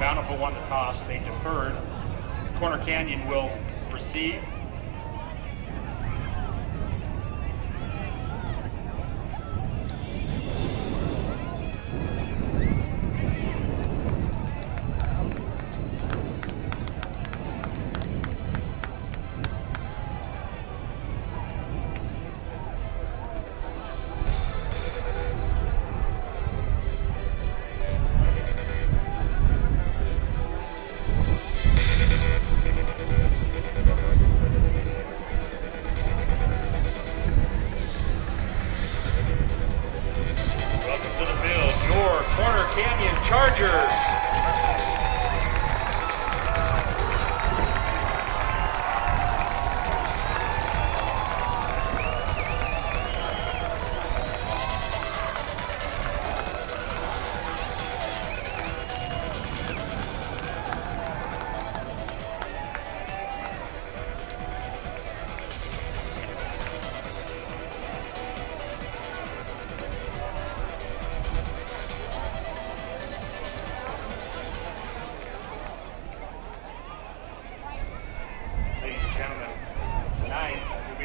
Bountiful won the toss. They deferred. Corner Canyon will receive. Chargers.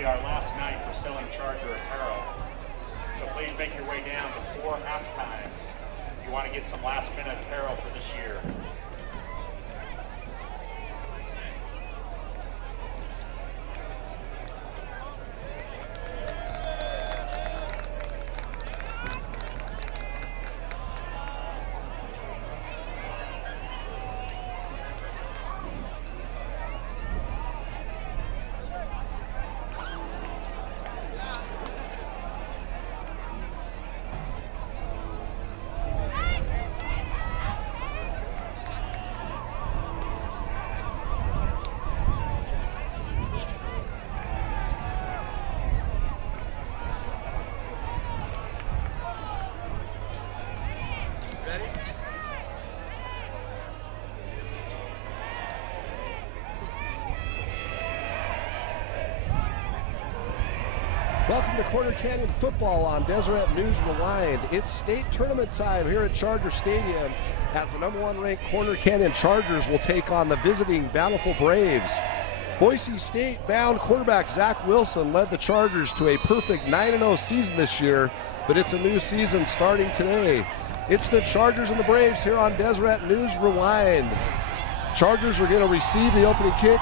Our last night for selling Charger apparel. So please make your way down before halftime if you want to get some last minute apparel for this year. Welcome to Corner Canyon football on Deseret News Rewind. It's state tournament time here at Charger Stadium as the #1 ranked Corner Canyon Chargers will take on the visiting Bountiful Braves. Boise State-bound quarterback Zach Wilson led the Chargers to a perfect 9-0 season this year, but it's a new season starting today. It's the Chargers and the Braves here on Deseret News Rewind. Chargers are going to receive the opening kick,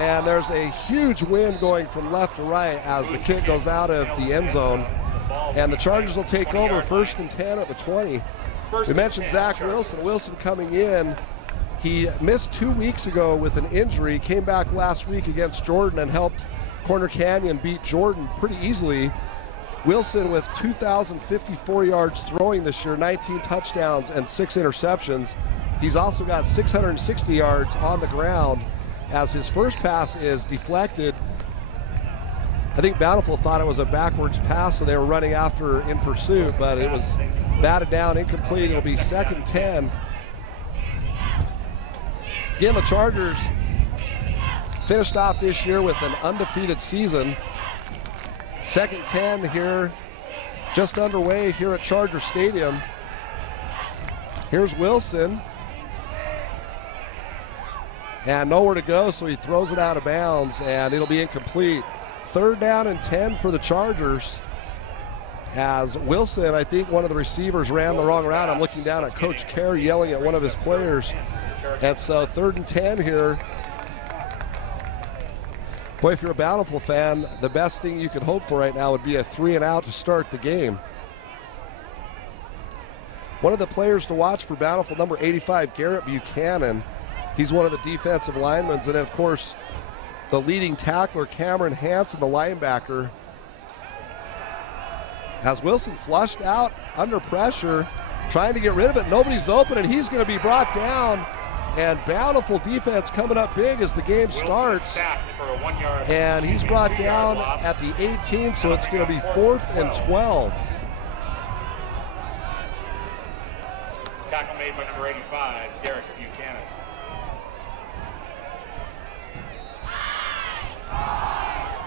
and there's a huge wind going from left to right as the kick goes out of the end zone. And the Chargers will take over 1st and 10 at the 20. We mentioned Zach Wilson. Wilson coming in. He missed 2 weeks ago with an injury, came back last week against Jordan and helped Corner Canyon beat Jordan pretty easily. Wilson with 2,054 yards throwing this year, 19 touchdowns and 6 interceptions. He's also got 660 yards on the ground, as his first pass is deflected. I think Bountiful thought it was a backwards pass, so they were running after in pursuit, but it was batted down, incomplete. It'll be 2nd 10. Again, the Chargers finished off this year with an undefeated season. 2nd 10 here, just underway here at Charger Stadium. Here's Wilson. And nowhere to go, so he throws it out of bounds, and it'll be incomplete. 3rd down and 10 for the Chargers. As Wilson, I think one of the receivers ran the wrong route. I'm looking down at Coach Kerr yelling at one of his players. And so 3rd and 10 here. Boy, if you're a Bountiful fan, the best thing you could hope for right now would be a 3 and out to start the game. One of the players to watch for Bountiful, number 85, Garrett Buchanan. He's one of the defensive linemen, and then, of course, the leading tackler, Cameron Hansen, the linebacker. As Wilson flushed out under pressure, trying to get rid of it. Nobody's open, and he's going to be brought down. And Bountiful defense coming up big as the game starts. And he's brought down at the 18, so it's going to be 4th and 12. Tackle made by number 85, Derek Buchanan.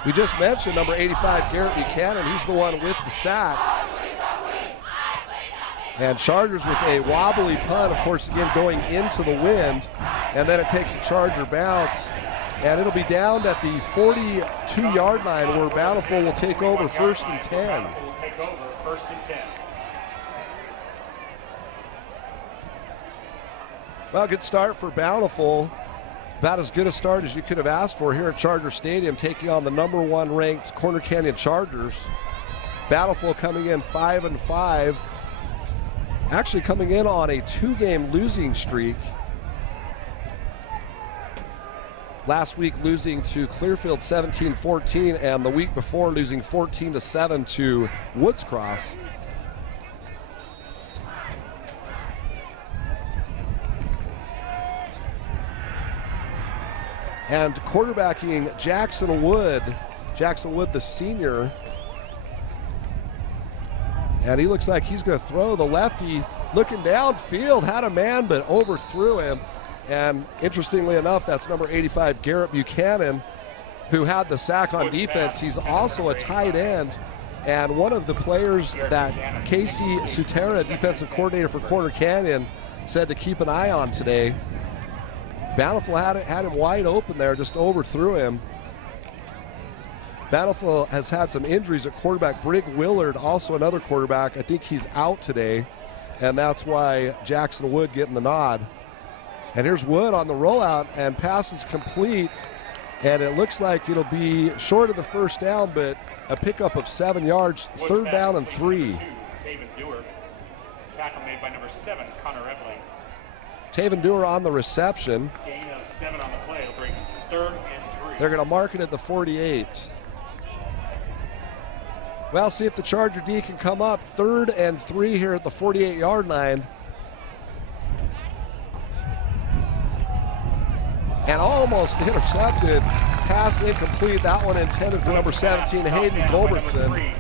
We just mentioned number 85, Garrett Buchanan. He's the one with the sack. And Chargers with a wobbly punt, of course, again going into the wind. And then it takes a Charger bounce. And it'll be down at the 42-yard line where Bountiful will take over 1st and 10. Well, good start for Bountiful. About as good a start as you could have asked for here at Charger Stadium, taking on the #1 ranked Corner Canyon Chargers. Bountiful coming in 5-5. Actually coming in on a 2-game losing streak. Last week losing to Clearfield 17-14, and the week before losing 14-7 to Woods Cross. And quarterbacking Jackson Wood the senior. And he looks like he's going to throw. The lefty looking downfield, had a man but overthrew him. And interestingly enough, that's number 85, Garrett Buchanan, who had the sack on defense. He's also a tight end. And one of the players that Casey Sutera, defensive coordinator for Corner Canyon, said to keep an eye on today. Bountiful had him wide open there, just overthrew him. Bountiful has had some injuries at quarterback. Brig Willard, also another quarterback, I think he's out today, and that's why Jackson Wood getting the nod. And here's Wood on the rollout, and pass is complete, and it looks like it'll be short of the first down, but a pickup of 7 yards, 3rd down and 3. Tackle made by number 7, Connor Evely. Taven Dewar on the reception. Gain of 7 on the play. It'll bring 3rd and 3. They're going to mark it at the 48. Well, see if the Charger D can come up. 3rd and 3 here at the 48-yard line. And almost intercepted. Pass incomplete. That one intended for number 17, Hayden Gulbertson.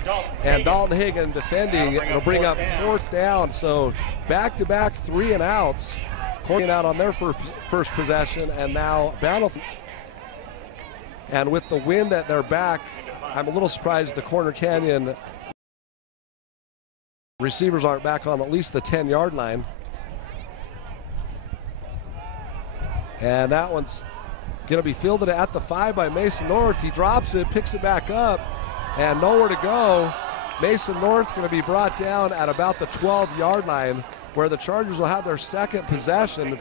And Dalton Hagan defending. It'll bring up 4th down. So back-to-back 3 and outs. Corning out on their first possession, and now Bountiful. And with the wind at their back, I'm a little surprised the Corner Canyon receivers aren't back on at least the 10-yard line. And that one's going to be fielded at the 5 by Mason North. He drops it, picks it back up, and nowhere to go. Mason North going to be brought down at about the 12-yard line, where the Chargers will have their second possession,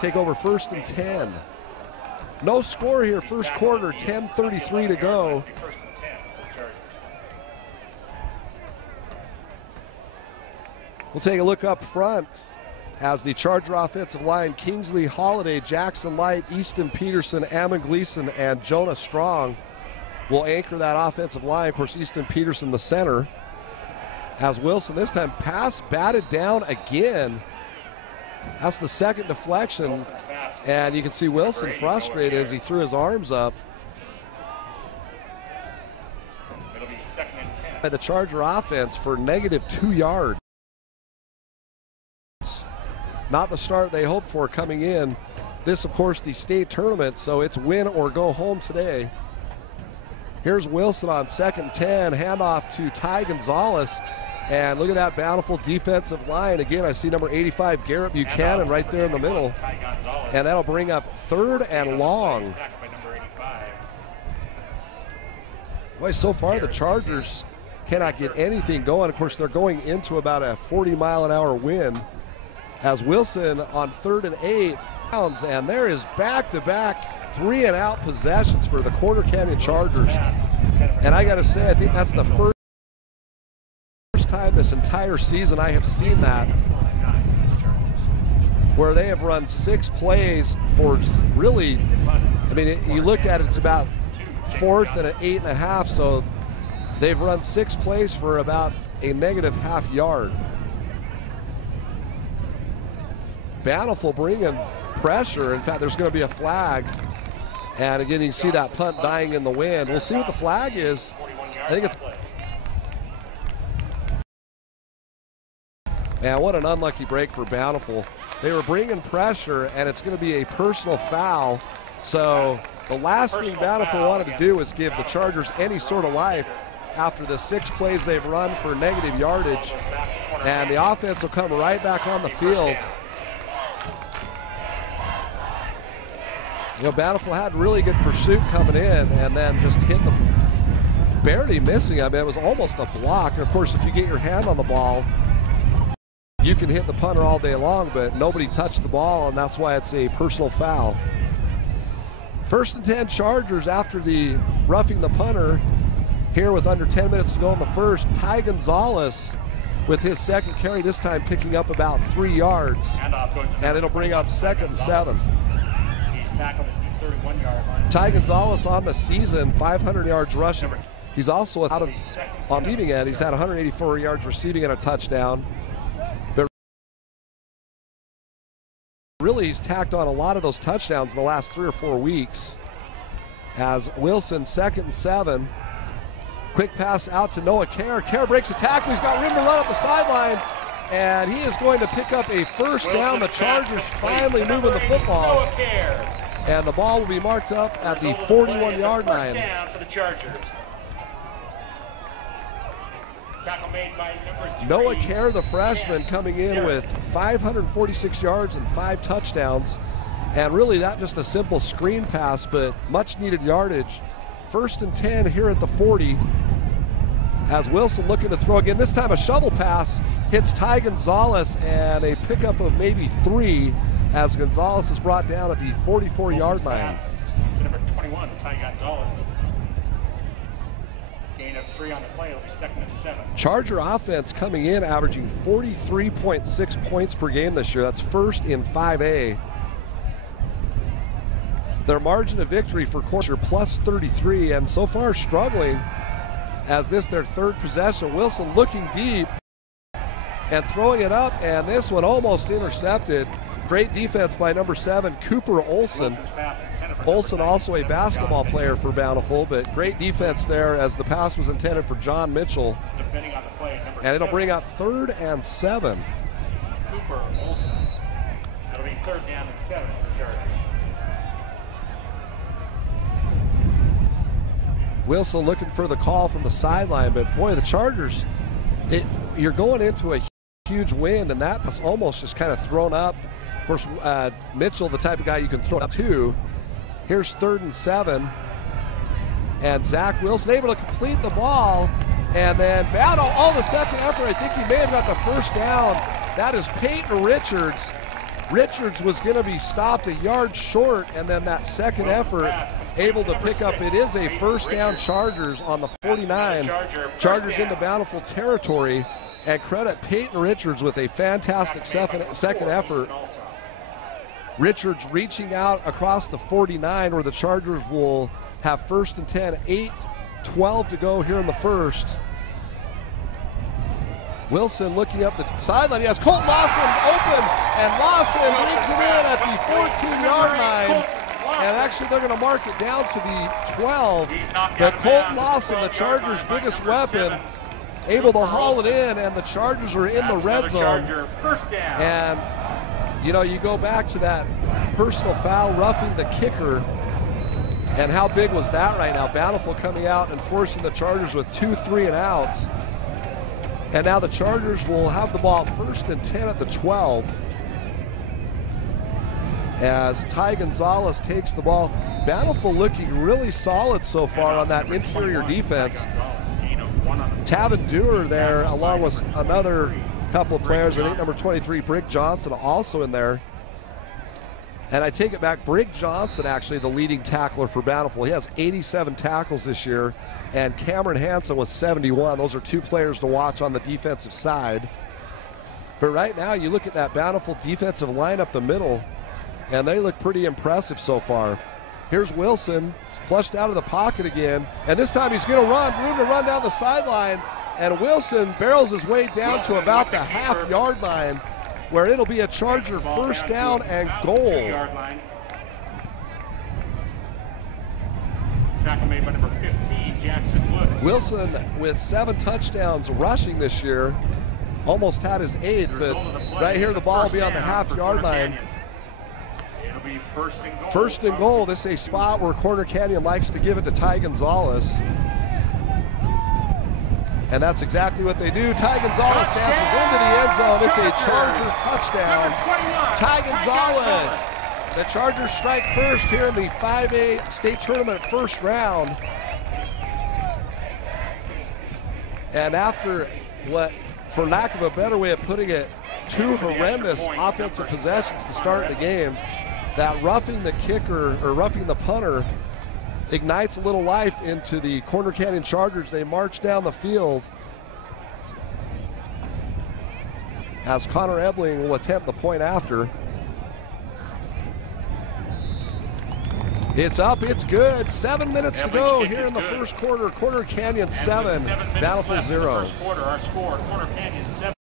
take over 1st and 10. No score here, first quarter, 10:33 to go. We'll take a look up front as the Charger offensive line, Kingsley Holiday, Jackson Light, Easton Peterson, Ammon Gleason, and Jonah Strong will anchor that offensive line. Of course, Easton Peterson, the center. As Wilson this time pass batted down again. That's the second deflection, and you can see Wilson frustrated as he threw his arms up. It'll be 2nd and 10. By the Charger offense for -2 yards. Not the start they hoped for coming in. This, of course, the state tournament, so it's win or go home today. Here's Wilson on 2nd and 10, handoff to Ty Gonzalez. And look at that Bountiful defensive line. Again, I see number 85, Garrett Buchanan, right there in the middle. And that'll bring up 3rd and long. Boy, so far the Chargers cannot get anything going. Of course, they're going into about a 40-mile-an-hour wind. As Wilson on 3rd and 8, and there is back-to-back 3-and-out possessions for the Corner Canyon Chargers. And I got to say, I think that's the first time this entire season I have seen that, where they have run 6 plays for really, I mean, you look at it, it's about 4th and an 8.5, so they've run 6 plays for about a -0.5 yard. Bountiful bringing pressure. In fact, there's going to be a flag. And again, you can see that punt dying in the wind. We'll see what the flag is. I think it's... Man, what an unlucky break for Bountiful. They were bringing pressure, and it's going to be a personal foul. So the last thing Bountiful wanted to do was give the Chargers any sort of life. after the 6 plays they've run for negative yardage. And the offense will come right back on the field. You know, Bountiful had really good pursuit coming in and then just hit the, barely missing. I mean, it was almost a block. And of course, if you get your hand on the ball, you can hit the punter all day long, but nobody touched the ball, and that's why it's a personal foul. 1st and 10 Chargers after the roughing the punter here with under 10 minutes to go in the first. Ty Gonzalez with his 2nd carry, this time picking up about 3 yards. And it'll bring up 2nd and 7. Tackled at the 31-yard line. Ty Gonzalez on the season, 500 yards rushing. He's also out of on receiving end. He's had 184 yards receiving and a touchdown. But really, he's tacked on a lot of those touchdowns in the last 3 or 4 weeks. As Wilson, 2nd and 7. Quick pass out to Noah Kerr. Kerr breaks a tackle. He's got room to run up the sideline. And he is going to pick up a first down. The Chargers finally moving the football. And the ball will be marked up at the 41-yard line. Down for the Chargers. Tackle made by number 3. Noah Kerr, the freshman, coming in with 546 yards and 5 touchdowns. And really not just a simple screen pass, but much needed yardage. 1st and 10 here at the 40. As Wilson looking to throw again. This time a shovel pass hits Ty Gonzalez, and a pickup of maybe 3 as Gonzalez is brought down at the 44-yard line. Number 21, Ty Gonzalez. Gain of 3 on the play. It'll be 2nd and 7. Charger offense coming in averaging 43.6 points per game this year. That's 1st in 5A. Their margin of victory for quarter plus 33, and so far struggling as this their 3rd possession. Wilson looking deep and throwing it up, and this one almost intercepted. Great defense by number 7, Cooper Olson. Olson also a basketball player for Bountiful, but great defense there as the pass was intended for John Mitchell. And it'll bring up 3rd and 7. Cooper Olson. It'll be 3rd down and 7 for Chargers. Wilson looking for the call from the sideline, but boy, the Chargers, you're going into a huge win, and that was almost just kind of thrown up. Of course, Mitchell, the type of guy you can throw up to. Here's 3rd and 7, and Zach Wilson able to complete the ball, and then battle all the 2nd effort. I think he may have got the 1st down. That is Peyton Richards. Richards was going to be stopped a yard short, and then that 2nd effort able to pick up. It is a 1st down Chargers on the 49. Chargers into Bountiful territory, and credit Peyton Richards with a fantastic 2nd effort. Richards reaching out across the 49 where the Chargers will have 1st and 10, 8:12 to go here in the first. Wilson looking up the sideline. He has Colt Lawson open, and Lawson brings it in at the 14-yard line. And actually, they're going to mark it down to the 12. But Colt Lawson, the Chargers' biggest weapon, able to haul it in, and the Chargers are in the red zone. And, you know, you go back to that personal foul roughing the kicker, and how big was that right now? Bountiful coming out and forcing the Chargers with 2 3-and-outs. And now the Chargers will have the ball 1st and 10 at the 12. As Ty Gonzalez takes the ball. Bountiful looking really solid so far on that interior defense. Tavin Dewar there along with another couple of players. I think number 23, Brick Johnson, also in there. And I take it back, Brick Johnson actually the leading tackler for Bountiful. He has 87 tackles this year, and Cameron Hansen with 71. Those are 2 players to watch on the defensive side. But right now you look at that Bountiful defensive line up the middle, and they look pretty impressive so far. Here's Wilson, flushed out of the pocket again, and this time he's going to run, room to run down the sideline, and Wilson barrels his way down to about the half-yard line, where it'll be a Charger 1st down and goal. Tackle made by number 15, Jackson Wood. Wilson with 7 touchdowns rushing this year, almost had his 8th, but right here the ball will be on the half-yard line. It'll be 1st and goal. 1st and goal. This is a spot where Corner Canyon likes to give it to Ty Gonzalez. And that's exactly what they do. Ty Gonzalez dances into the end zone. It's a Charger touchdown. Ty Gonzalez. The Chargers strike first here in the 5A state tournament first round. And after what, for lack of a better way of putting it, two horrendous offensive possessions to start the game, that roughing the kicker or roughing the punter ignites a little life into the Corner Canyon Chargers. They march down the field as Connor Ebling will attempt the point after. It's up, it's good. 7 minutes to go here in the first quarter. Corner Canyon 7, Bountiful 0. First quarter, our score, Corner Canyon 7.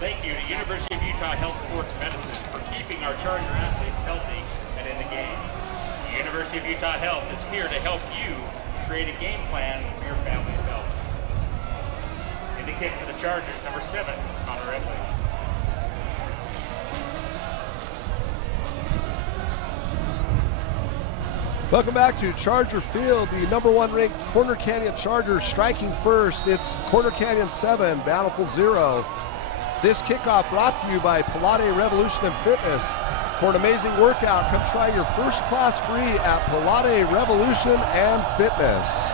Thank you to University of Utah Health Sports Medicine for keeping our Charger athletes healthy and in the game. The University of Utah Health is here to help you create a game plan for your family's health. In the kick for the Chargers, number 7, Connor Ebling. Welcome back to Charger Field, the #1 ranked Corner Canyon Chargers striking first. It's Corner Canyon 7, Bountiful 0. This kickoff brought to you by Pilates Revolution and Fitness. For an amazing workout, come try your first class free at Pilates Revolution and Fitness.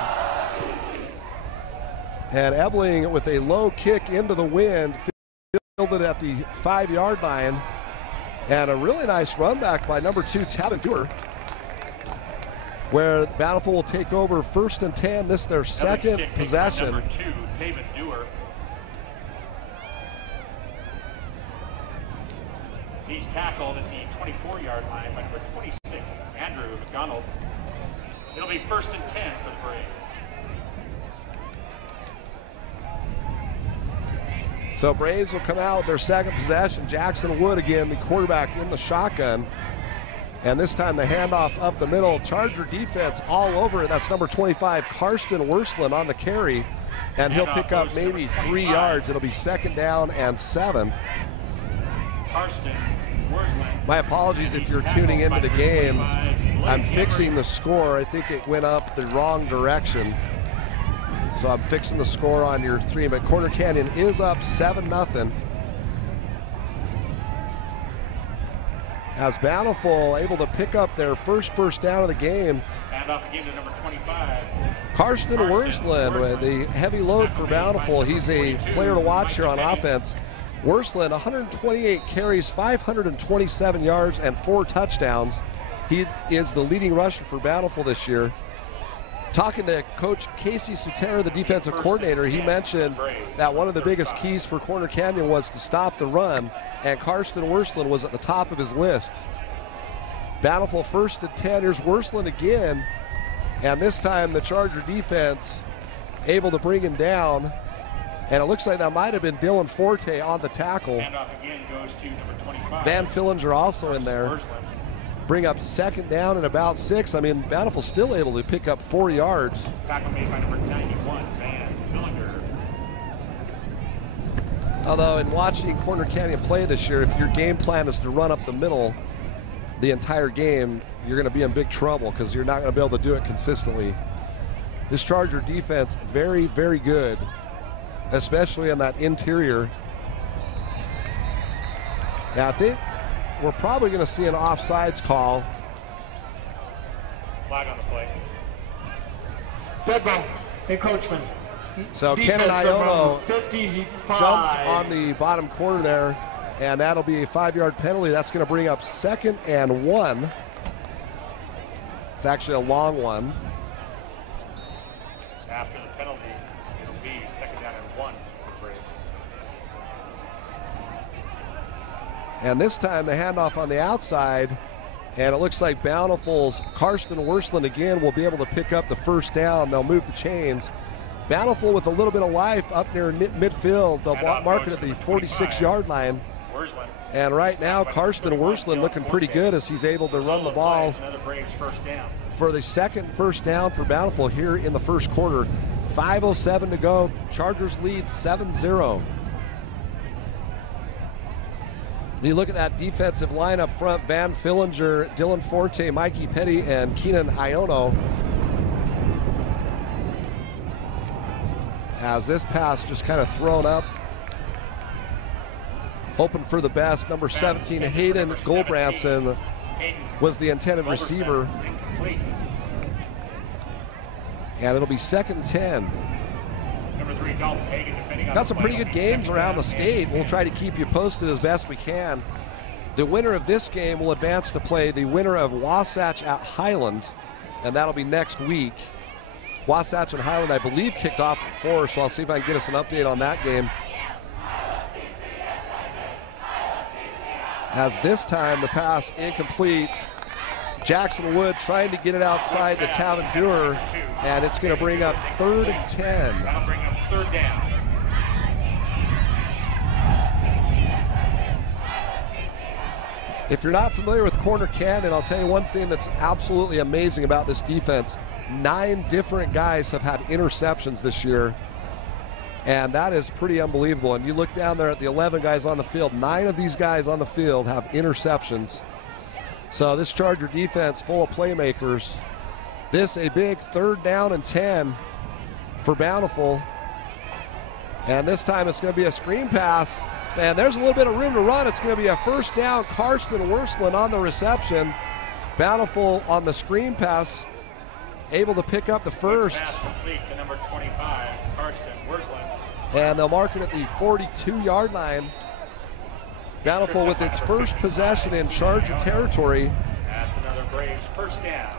And Ebling with a low kick into the wind, fielded at the 5-yard line. And a really nice run back by number 2, Tavin Dewar, where Bountiful will take over 1st and 10. This is their second possession. Number 2, Tavin Dewar. He's tackled at the 24-yard line by number 26, Andrew McDonald. It'll be 1st and 10 for the Braves. So Braves will come out with their second possession. Jackson Wood again, the quarterback in the shotgun. And this time the handoff up the middle. Charger defense all over it. That's number 25, Karsten Worsland on the carry. And he'll pick up maybe 3 yards. It'll be 2nd down and 7. My apologies if you're tuning into the game. I'm fixing the score. I think it went up the wrong direction. So I'm fixing the score on your 3, but Corner Canyon is up 7-0. As Bountiful able to pick up their first down of the game. And off again to number 25. Karsten Worsland with the heavy load for Bountiful. He's a player to watch here on offense. Worsland, 128 carries, 527 yards, and 4 touchdowns. He is the leading rusher for Bountiful this year. Talking to Coach Casey Sutera, the defensive coordinator, he mentioned that one of the biggest keys for Corner Canyon was to stop the run, and Karsten Worsland was at the top of his list. Bountiful 1st and 10. Here's Worsland again, and this time the Charger defense able to bring him down. And it looks like that might have been Dylan Forte on the tackle. Handoff again goes to number 25. Van Fillinger also in there. Bring up 2nd down and about 6. I mean, Bountiful still able to pick up 4 yards. Tackle made by number 91, Van Fillinger. Although in watching Corner Canyon play this year, if your game plan is to run up the middle the entire game, you're going to be in big trouble because you're not going to be able to do it consistently. This Charger defense, very, very good, especially in that interior. Now I think we're probably going to see an offsides call. Flag on the play. Dead ball, encroachment. So Kenan Iono jumped on the bottom corner there, and that'll be a 5-yard penalty. That's going to bring up 2nd and 1. It's actually a long one. After the penalty, it'll be 2nd down and 1 for Braves. And this time the handoff on the outside, and it looks like Bountiful's Karsten Worsland again will be able to pick up the 1st down. They'll move the chains. Bountiful with a little bit of life up near midfield. They'll mark it at the 46-yard line. Worsland. And right now, Karsten Worsland looking pretty good as he's able to run the ball Another Braves first down. for the second first down for Bountiful here in the first quarter. 5:07 to go. Chargers lead 7-0. You look at that defensive line up front, Van Fillinger, Dylan Forte, Mikey Petty, and Keenan Iono. Has this pass just kind of thrown up. Hoping for the best. Number 17, Hayden Goldbranson, was the intended receiver. And it'll be 2nd and 10. Got some pretty good games around the state. We'll try to keep you posted as best we can. The winner of this game will advance to play the winner of Wasatch at Highland, and that'll be next week. Wasatch and Highland, I believe, kicked off at 4, so I'll see if I can get us an update on that game. As this time the pass incomplete. Jackson Wood trying to get it outside to Tavin Dewar, and it's going to bring up 3rd and 10. That'll bring up 3rd down. If you're not familiar with Corner Canyon, I'll tell you one thing that's absolutely amazing about this defense. 9 different guys have had interceptions this year, and that is pretty unbelievable. And you look down there at the 11 guys on the field, 9 of these guys on the field have interceptions. So this Charger defense full of playmakers. This a big 3rd down and 10 for Bountiful. And this time it's going to be a screen pass. And there's a little bit of room to run. It's going to be a 1st down. Karsten Worsland on the reception. Bountiful on the screen pass, able to pick up the first. Pass complete to number 25, Karsten Worsland. And they'll mark it at the 42-yard line. Bountiful with its first possession in Charger territory. That's another Braves first down.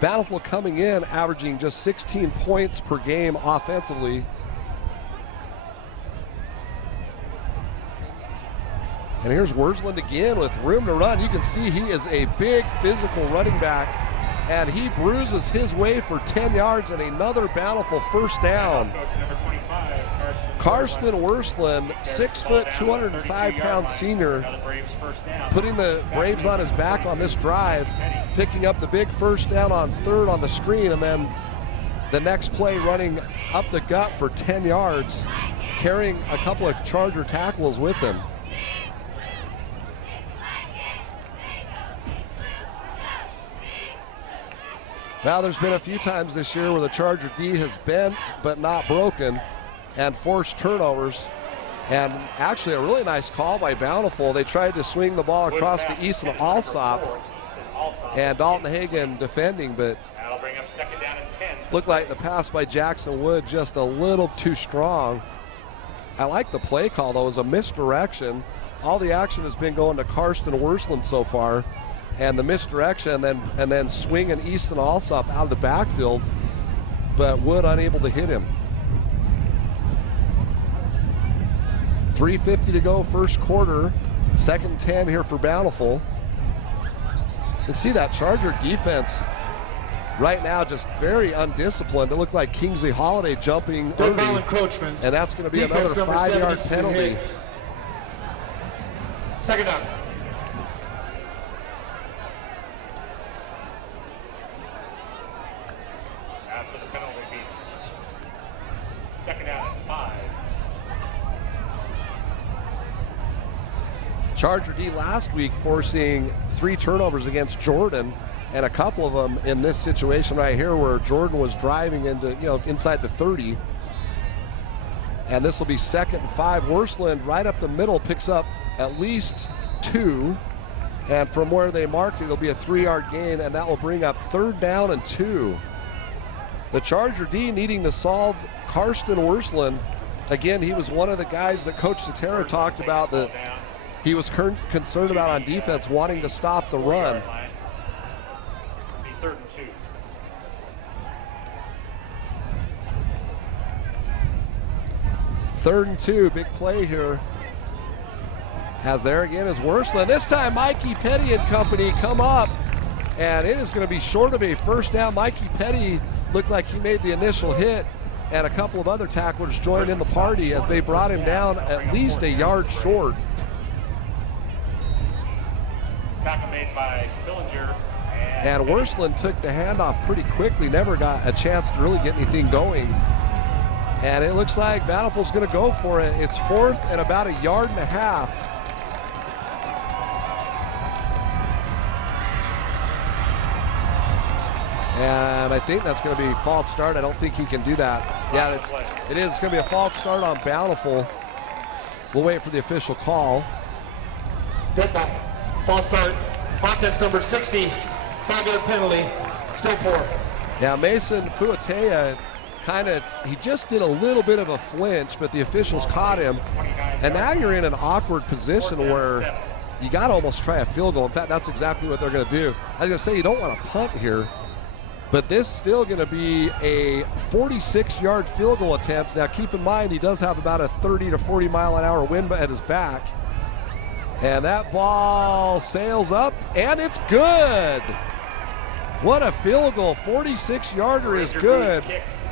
Bountiful coming in, averaging just 16 points per game offensively. And here's Worsland again with room to run. You can see he is a big physical running back, and he bruises his way for 10 yards and another Bountiful first down. Karsten Worsland, 6 foot, 205-pound senior, putting the Braves on his back on this drive, picking up the big first down on 3rd on the screen, and then the next play running up the gut for 10 yards, carrying a couple of Charger tackles with him. Now there's been a few times this year where the Charger D has bent but not broken and forced turnovers. And actually a really nice call by Bountiful. They tried to swing the ball across to Easton Alsop, and Dalton Hagan defending, but That'll bring up 2nd down and 10. looked like the pass by Jackson Wood just a little too strong. I like the play call, though. It was a misdirection. All the action has been going to Karsten Worsland so far, and the misdirection and then swinging Easton Alsop out of the backfield, but Wood unable to hit him. 3:50 to go, first quarter. 2nd and 10 here for Bountiful. You can see that Charger defense right now just very undisciplined. It looked like Kingsley Holiday jumping early, and that's going to be another 5-yard penalty. 2nd down. After the penalty, be 2nd down and 5. Charger D last week forcing 3 turnovers against Jordan, and a couple of them in this situation right here where Jordan was driving into, inside the 30. And this will be 2nd and 5. Worsland right up the middle picks up at least 2. And from where they marked it, it'll be a 3-yard gain, and that will bring up 3rd down and 2. The Charger D needing to solve Karsten Worsland. Again, he was one of the guys that Coach Cetera talked about that he was concerned about on defense, wanting to stop the run. 3rd and 2. Third and 2, big play here. As there again is Worsland. This time Mikey Petty and company come up, and it is going to be short of a first down. Mikey Petty looked like he made the initial hit, and a couple of other tacklers joined in the party as they brought him down at least a yard short. Tackle made by Billinger. And Worsland took the handoff pretty quickly, never got a chance to really get anything going. And it looks like Bountiful's going to go for it. It's 4th and about 1.5 yards. And I think that's going to be false start. I don't think he can do that. Yeah, it is. It's going to be a false start on Bountiful. We'll wait for the official call. Good ball. False start. Offense number 60. 5-yard penalty. Still 4. Yeah, Mason Fuatea he just did a little bit of a flinch, but the officials caught him. And now you're in an awkward position where you got to almost try a field goal. In fact, that's exactly what they're going to do. I was going to say, you don't want to punt here, but this is still going to be a 46-yard field goal attempt. Now, keep in mind, he does have about a 30 to 40 mile an hour wind at his back. And that ball sails up, and it's good. What a field goal. 46-yarder is good.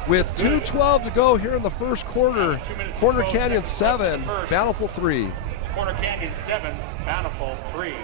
With 2:12 to go here in the first quarter, Corner Canyon 7, Bountiful 3. Corner Canyon 7, Bountiful 3.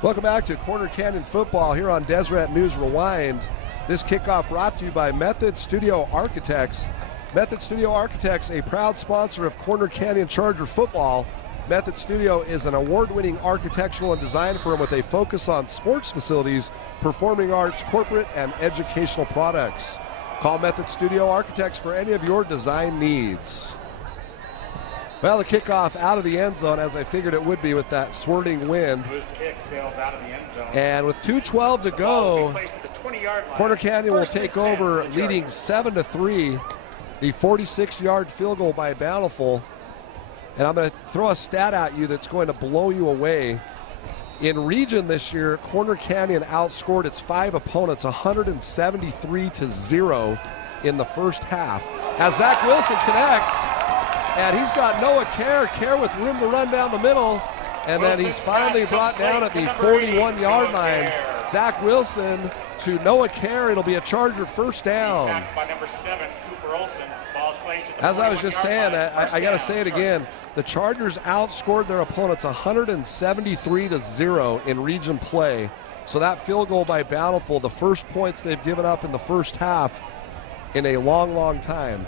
Welcome back to Corner Canyon Football here on Deseret News Rewind. This kickoff brought to you by Method Studio Architects. Method Studio Architects, a proud sponsor of Corner Canyon Charger football. Method Studio is an award-winning architectural and design firm with a focus on sports facilities, performing arts, corporate, and educational products. Call Method Studio Architects for any of your design needs. Well, the kickoff out of the end zone, as I figured it would be with that swirling wind. Loose kick sails out of the end zone. And with 2:12 to go, Corner Canyon will take over, leading 7-3. The 46-yard field goal by Bountiful. And I'm going to throw a stat at you that's going to blow you away. In region this year, Corner Canyon outscored its 5 opponents 173-0 in the first half. As Zach Wilson connects, and he's got Noah Kerr with room to run down the middle, and then he's finally brought down at the 41-yard line. Zach Wilson to Noah Kerr. It'll be a Charger first down. As I was just saying, I got to say it again. The Chargers outscored their opponents 173-0 in region play. So that field goal by Bountiful, the first points they've given up in the first half in a long, long time.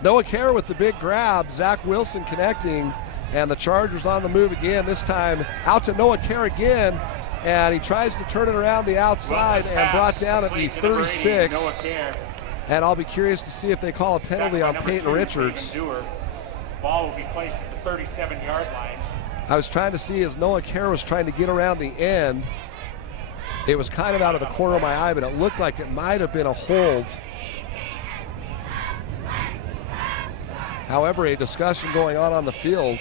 Noah Kerr with the big grab, Zach Wilson connecting, and the Chargers on the move again, this time out to Noah Kerr again, and he tries to turn it around the outside and brought down at the 36. And I'll be curious to see if they call a penalty on Peyton Richards. Ball will be placed at the 37-yard line. I was trying to see as Noah Kerr was trying to get around the end. It was kind of out of the corner of my eye, but it looked like it might have been a hold. However, a discussion going on the field.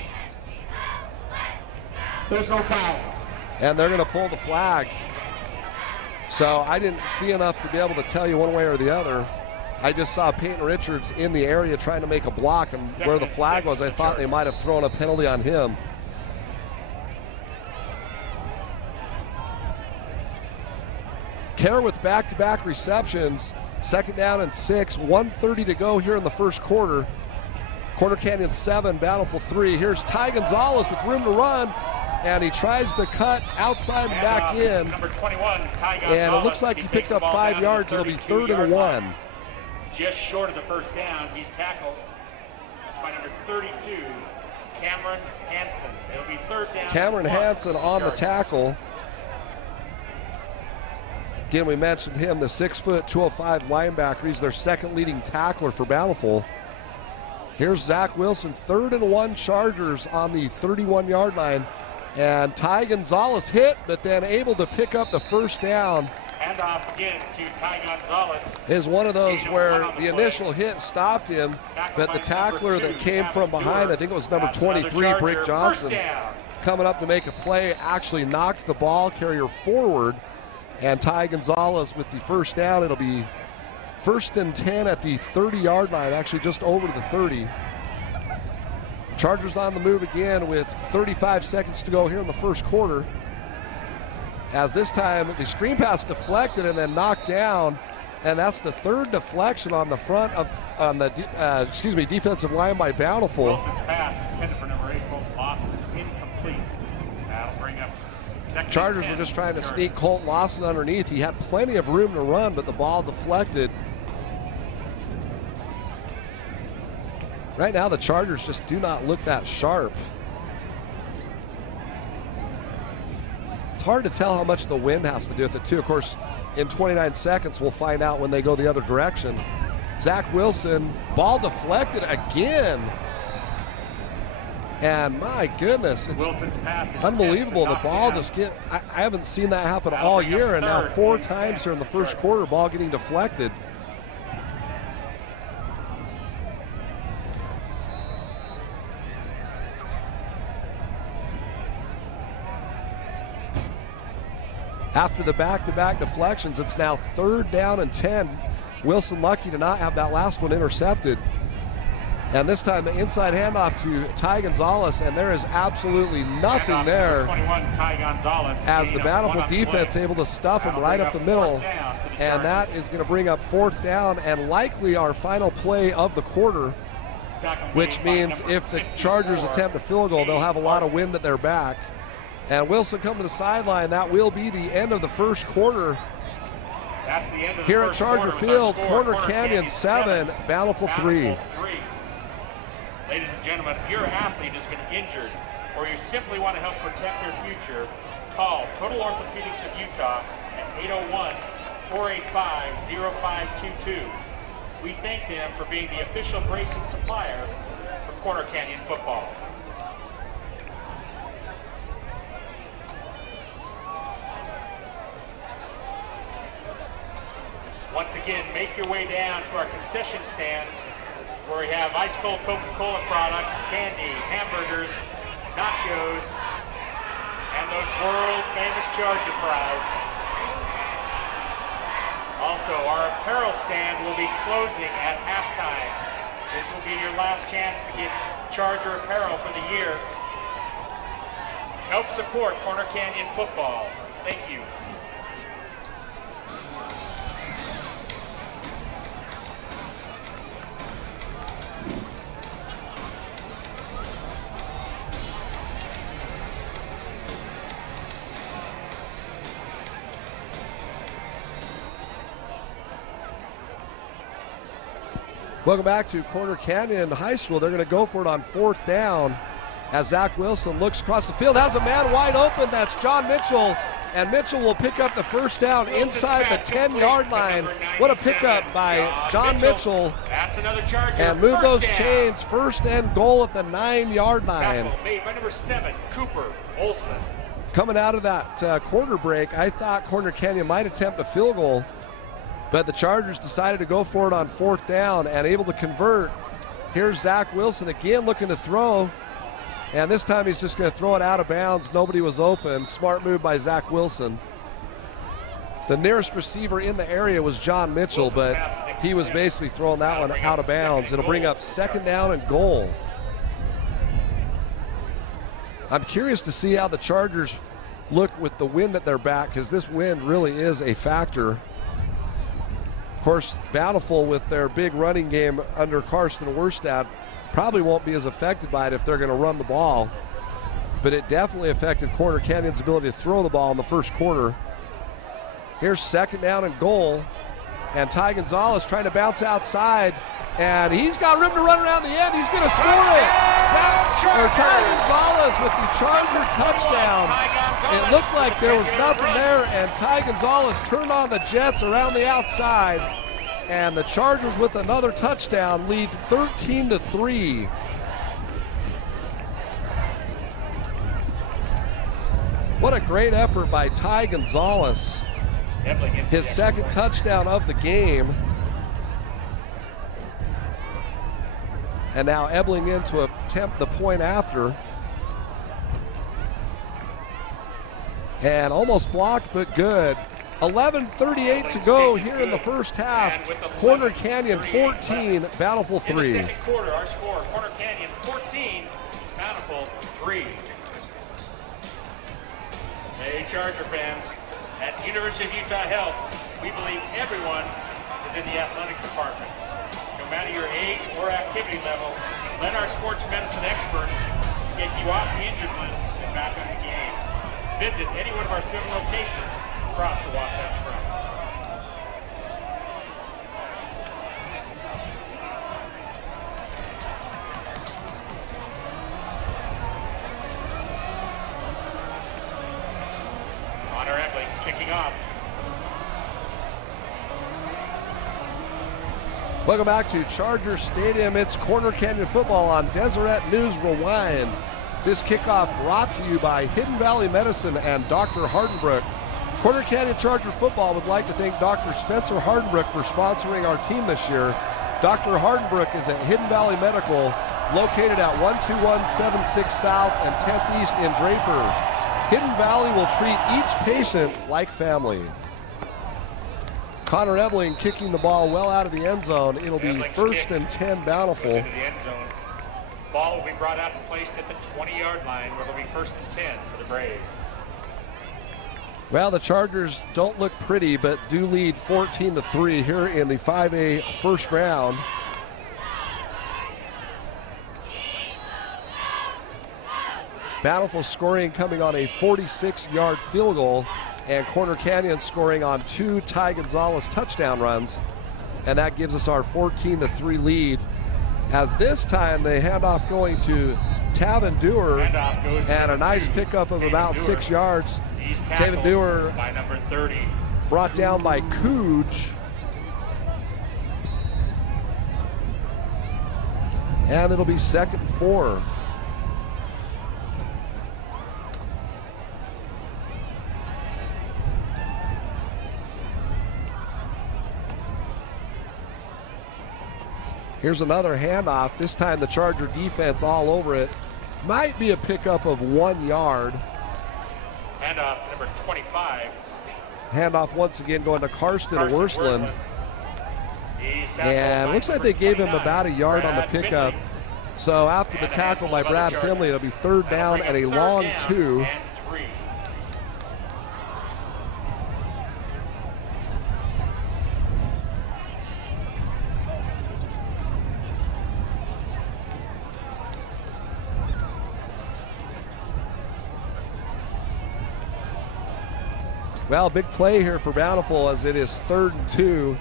There's no foul. And they're going to pull the flag. So I didn't see enough to be able to tell you one way or the other. I just saw Peyton Richards in the area trying to make a block, and where the flag was, I thought they might have thrown a penalty on him. Kerr with back-to-back receptions, 2nd down and 6, 1:30 to go here in the first quarter. Corner Canyon 7, Bountiful 3. Here's Ty Gonzalez with room to run, and he tries to cut outside and back in. Number 21, Ty Gonzalez. And it looks like he picked up 5 yards. It'll be 3rd and 1. Just short of the first down. He's tackled by number 32, Cameron Hansen. It'll be 3rd down. Cameron Hansen on the tackle. Again, we mentioned him, the 6', 205 linebacker. He's their 2nd leading tackler for Bountiful. Here's Zach Wilson, 3rd and 1 Chargers on the 31-yard line. And Ty Gonzalez hit, but then able to pick up the first down. Hand off again to Ty Gonzalez. Is one of those where the initial hit stopped him, but the tackler that came from behind, I think it was number 23, Brick Johnson, coming up to make a play actually knocked the ball carrier forward, and Ty Gonzalez with the first down. It'll be 1st and 10 at the 30-yard line, actually just over to the 30. Chargers on the move again with 35 seconds to go here in the first quarter. As this time the screen pass deflected and then knocked down, and that's the third deflection on the front of defensive line by Bountiful. Wilson's pass intended for number 8, Colt Lawson, incomplete. That'll bring up second. Chargers were just trying to sneak Colt Lawson underneath. He had plenty of room to run, but the ball deflected. Right now, the Chargers just do not look that sharp. It's hard to tell how much the wind has to do with it, too. Of course, in 29 seconds, we'll find out when they go the other direction. Zach Wilson, ball deflected again. And my goodness, it's unbelievable. The ball just I haven't seen that happen all year, and now 4 times here in the first quarter, ball getting deflected. After the back-to-back deflections, it's now 3rd down and 10. Wilson lucky to not have that last one intercepted. And this time the inside handoff to Ty Gonzalez, and there is absolutely nothing there. 21, Ty Gonzalez, as the Bountiful defense able to stuff him right up the middle. And that is going to bring up 4th down and likely our final play of the quarter, which means if the Chargers attempt a field goal, they'll have a lot of wind at their back. And Wilson come to the sideline. That will be the end of the first quarter. That's the end of the here at first Charger quarter. Field, Corner Canyon 7, Bountiful 3. Ladies and gentlemen, if your athlete has been injured or you simply want to help protect their future, call Total Orthopedics of Utah at 801-485-0522. We thank them for being the official bracing supplier for Corner Canyon football. Once again, make your way down to our concession stand where we have ice cold Coca-Cola products, candy, hamburgers, nachos, and those world famous Charger fries. Also, our apparel stand will be closing at halftime. This will be your last chance to get Charger apparel for the year. Help support Corner Canyon football. Thank you. Welcome back to Corner Canyon High School. They're going to go for it on 4th down as Zach Wilson looks across the field, has a man wide open. That's John Mitchell, and Mitchell will pick up the first down inside the 10-yard line. What a pickup by John Mitchell. That's another Charger. And move those down. chains, 1st and goal at the 9-yard line. Tackle made by number 7, Cooper Olson. Coming out of that quarter break, I thought Corner Canyon might attempt a field goal, but the Chargers decided to go for it on 4th down and able to convert. Here's Zach Wilson again looking to throw, and this time he's just going to throw it out of bounds. Nobody was open. Smart move by Zach Wilson. The nearest receiver in the area was John Mitchell, but he was basically throwing that one out of bounds. It'll bring up 2nd down and goal. I'm curious to see how the Chargers look with the wind at their back, because this wind really is a factor. Of course, Bountiful with their big running game under Karsten Werstad probably won't be as affected by it if they're going to run the ball. But it definitely affected Corner Canyon's ability to throw the ball in the first quarter. Here's 2nd down and goal. And Ty Gonzalez trying to bounce outside. And he's got room to run around the end. He's going to score it. Ty Gonzalez with the Charger touchdown. It looked like there was nothing there, and Ty Gonzalez turned on the Jets around the outside. And the Chargers with another touchdown lead 13-3. What a great effort by Ty Gonzalez. His 2nd touchdown of the game. And now Ebling in to attempt the point after. And almost blocked, but good. 11:38 to go here in the first half. Corner Canyon 14, Bountiful 3. In the second quarter, our score, Corner Canyon 14, Bountiful 3. Hey, Charger fans, at University of Utah Health, we believe everyone is in the athletic department. No matter your age or activity level, let our sports medicine experts get you off the injured list and back on the game. Visit any one of our 7 locations across the Wasatch Front. Connor Ebling kicking off. Welcome back to Charger Stadium. It's Corner Canyon football on Deseret News Rewind. This kickoff brought to you by Hidden Valley Medicine and Dr. Hardenbrook. Corner Canyon Charger football would like to thank Dr. Spencer Hardenbrook for sponsoring our team this year. Dr. Hardenbrook is at Hidden Valley Medical, located at 12176 South and 10th East in Draper. Hidden Valley will treat each patient like family. Connor Ebling kicking the ball well out of the end zone. It'll be 1st and 10 Bountiful. Ball will be brought out and placed at the 20-yard line, where it'll be 1st and 10 for the Braves. Well, the Chargers don't look pretty, but do lead 14-3 here in the 5A first round. Bountiful scoring coming on a 46-yard field goal, and Corner Canyon scoring on 2 Ty Gonzalez touchdown runs, and that gives us our 14-3 lead. As this time the handoff going to Tavin Dewar, and a nice pickup of about 6 yards. Tavin Dewar by number 30. Brought down by Cooge. And it'll be 2nd and 4. Here's another handoff. This time the Charger defense all over it. Might be a pickup of 1 yard. Handoff number 25. Handoff once again going to Karsten Worsland. And looks like they gave him about a yard on the pickup. So after the tackle by Brad Finley, it'll be 3rd down and a long 2. Well, big play here for Bountiful as it is 3rd and 2.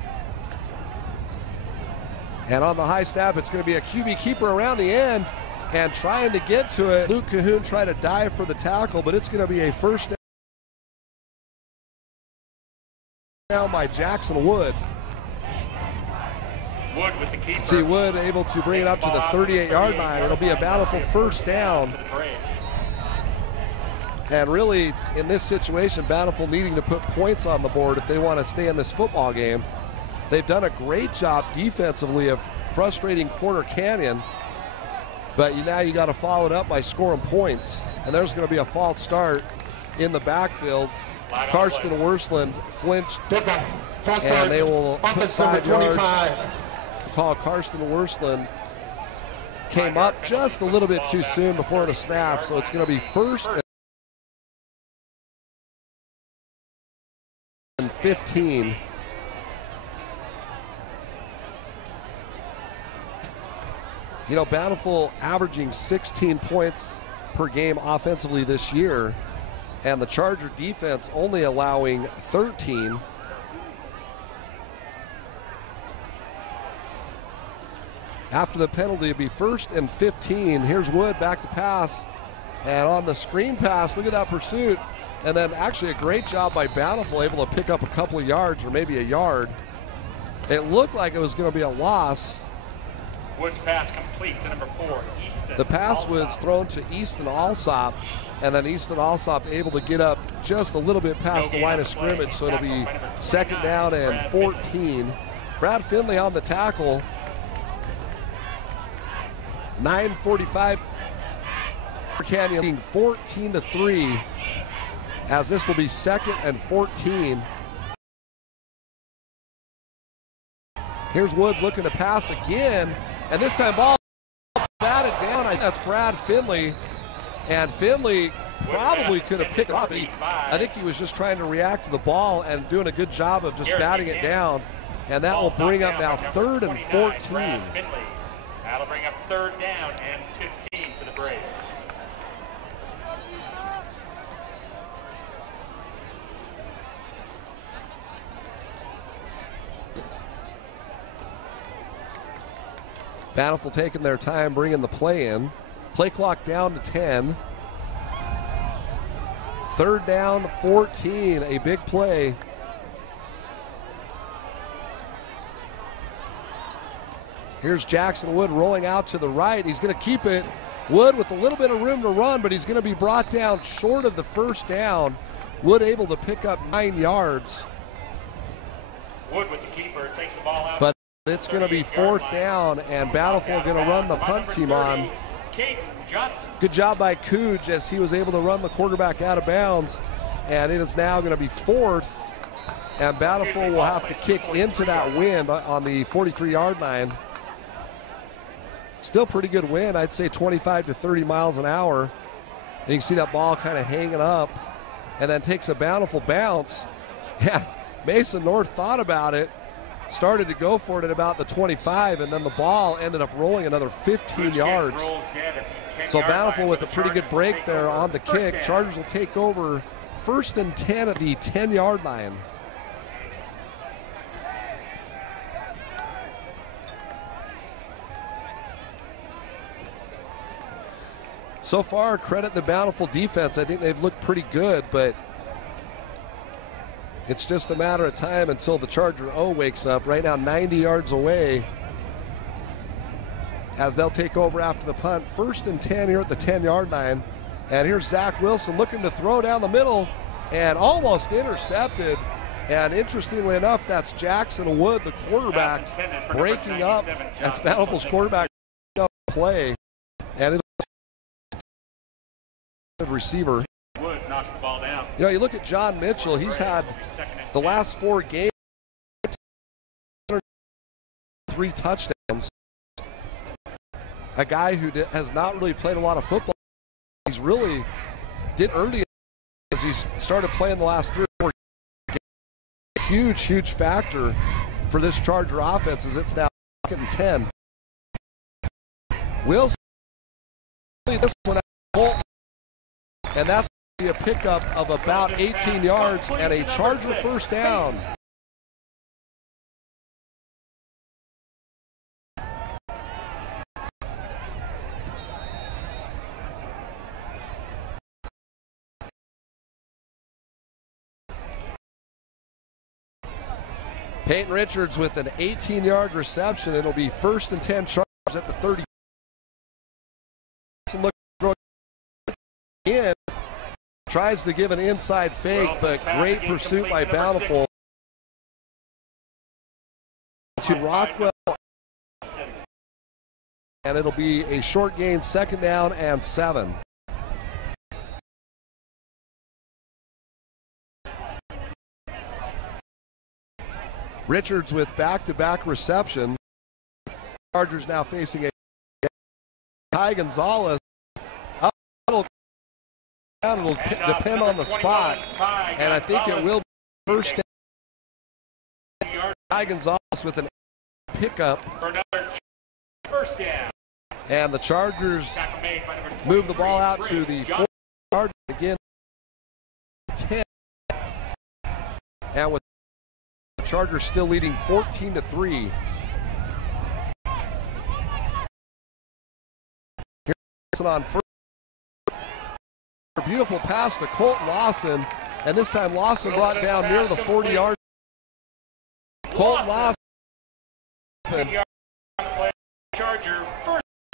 And on the high snap, it's going to be a QB keeper around the end and trying to get to it. Luke Cahoon tried to dive for the tackle, but it's going to be a 1st down by Jackson Wood. Wood with the keeper. See Wood able to bring it up to the 38-yard line. It'll be a Bountiful 1st down. And really, in this situation, Bountiful needing to put points on the board if they want to stay in this football game. They've done a great job defensively of frustrating Corner Canyon, but now you got to follow it up by scoring points. And there's going to be a false start in the backfield. Karsten Worsland flinched, and they will put 5 yards. Call Karsten Worsland. Came up just a little bit too soon before the snap, so it's going to be 1st and 15. You know, Bountiful averaging 16 points per game offensively this year, and the Charger defense only allowing 13. After the penalty, it'd be 1st and 15. Here's Wood back to pass, and on the screen pass, look at that pursuit. And then actually a great job by Bountiful, able to pick up a couple of yards or maybe a yard. It looked like it was going to be a loss. Wood's pass complete to number 4, Easton. The pass was thrown to Easton Alsop, and then Easton Alsop able to get up just a little bit past the line of scrimmage, so it'll be 2nd down and 14. Brad Finley on the tackle. 9:45. Canyon 14-3. as this will be 2nd and 14. Here's Woods looking to pass again, and this time ball batted down. That's Brad Finley, and Finley probably could have picked it up. I think he was just trying to react to the ball and doing a good job of just batting it down, and that will bring up now 3rd and 14. That'll bring up 3rd down and 15 for the Braves. Bountiful taking their time bringing the play in. Play clock down to 10. 3rd down, 14, a big play. Here's Jackson Wood rolling out to the right. He's going to keep it. Wood with a little bit of room to run, but he's going to be brought down short of the 1st down. Wood able to pick up 9 yards. Wood with the keeper takes the ball out. But it's going to be 4th down, and Bountiful going to run the punt team on. Good job by Cooge as he was able to run the quarterback out of bounds, and it is now going to be 4th, and Bountiful will have to kick into that wind on the 43-yard line. Still pretty good wind, I'd say 25 to 30 miles an hour. And you can see that ball kind of hanging up, and then takes a Bountiful bounce. Yeah, Mason North thought about it, started to go for it at about the 25, and then the ball ended up rolling another 15 yards. So Bountiful with a pretty good break there on the kick. Chargers will take over 1st and 10 at the 10-yard line. So far, credit the Bountiful defense. I think they've looked pretty good, but it's just a matter of time until the Charger O wakes up. Right now, 90 yards away as they'll take over after the punt. 1st and 10 here at the 10-yard line. And here's Zach Wilson looking to throw down the middle and almost intercepted. And interestingly enough, that's Jackson Wood, the quarterback, breaking up. That's Bountiful's quarterback play. And it's a receiver. Wood knocks the ball down. You know, you look at John Mitchell, he's had the last 4 games, 3 touchdowns. A guy who has not really played a lot of football. He's really did early as he started playing the last 3 or 4 games. Huge, huge factor for this Charger offense as it's now 2nd and 10. Wilson, this one out, and that's a pickup of about 18 yards and a Charger 1st down. Peyton Richards with an 18-yard reception. It'll be 1st and 10 Chargers at the 30. Look in. Tries to give an inside fake, but great pursuit by Bountiful to Rockwell. And it'll be a short gain, 2nd down and 7. Richards with back-to-back reception. Chargers now facing a Ty Gonzalez. It'll depend on the spot, and I think it will be 1st down. Ty Gonzalez with an pickup. And the Chargers move the ball out to the 4-yard again. 10. And with the Chargers still leading 14-3. Here's on first. Beautiful pass to Colton Lawson, and this time Lawson brought down near the 40-yard. Colton Lawson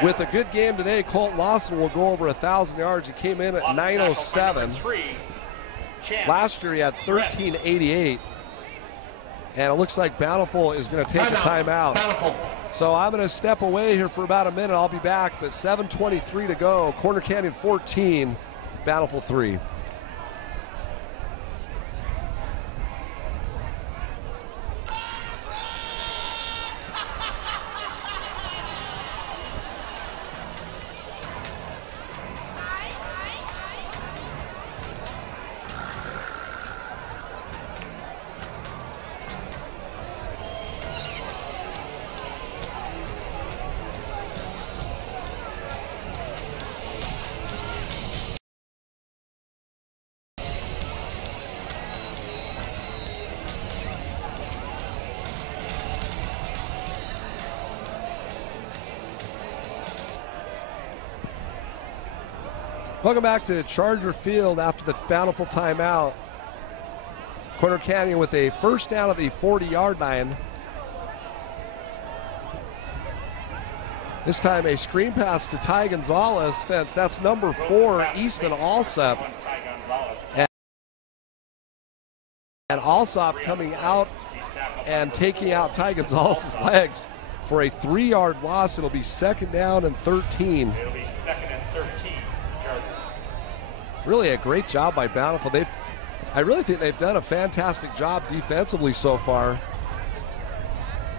with a good game today. Colton Lawson will go over 1,000 yards. He came in at 907. Last year he had 1388, and it looks like Bountiful is going to take a timeout. So I'm going to step away here for about a minute. I'll be back, but 7:23 to go. Corner Canyon 14. Bountiful 3. Welcome back to Charger Field after the Bountiful timeout. Corner Canyon with a first down at the 40-yard line. This time a screen pass to Ty Gonzalez. Fence. That's number 4, Easton Alsop. And Alsop coming out and taking out Ty Gonzalez's legs for a 3-yard loss. It'll be second down and 13. It'll be second and 13. Chargers. Really a great job by Bountiful. I really think they've done a fantastic job defensively so far.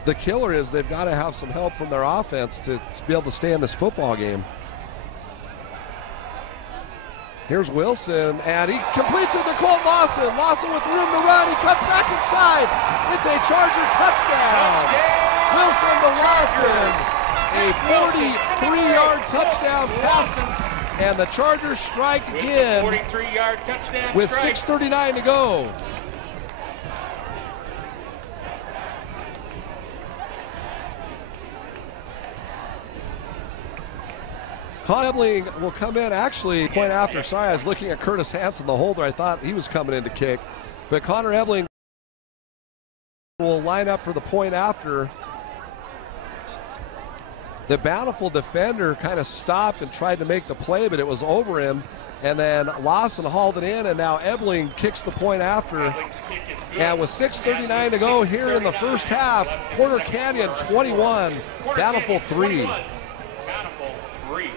The killer is they've got to have some help from their offense to be able to stay in this football game. Here's Wilson, and he completes it to Colt Lawson. Lawson with room to run. He cuts back inside. It's a Charger touchdown. Wilson to Lawson. A 43-yard touchdown pass, and the Chargers strike again 43-yard touchdown with strike. 6:39 to go. Con Ebling will come in, actually, point after. Sorry, I was looking at Curtis Hansen, the holder. I thought he was coming in to kick. But Connor Ebling will line up for the point after. The Bountiful defender kind of stopped and tried to make the play, but it was over him. And then Lawson hauled it in, and now Ebling kicks the point after. And with 6:39 to go here in the first half, Corner Canyon 21, Bountiful 3. Bountiful 3.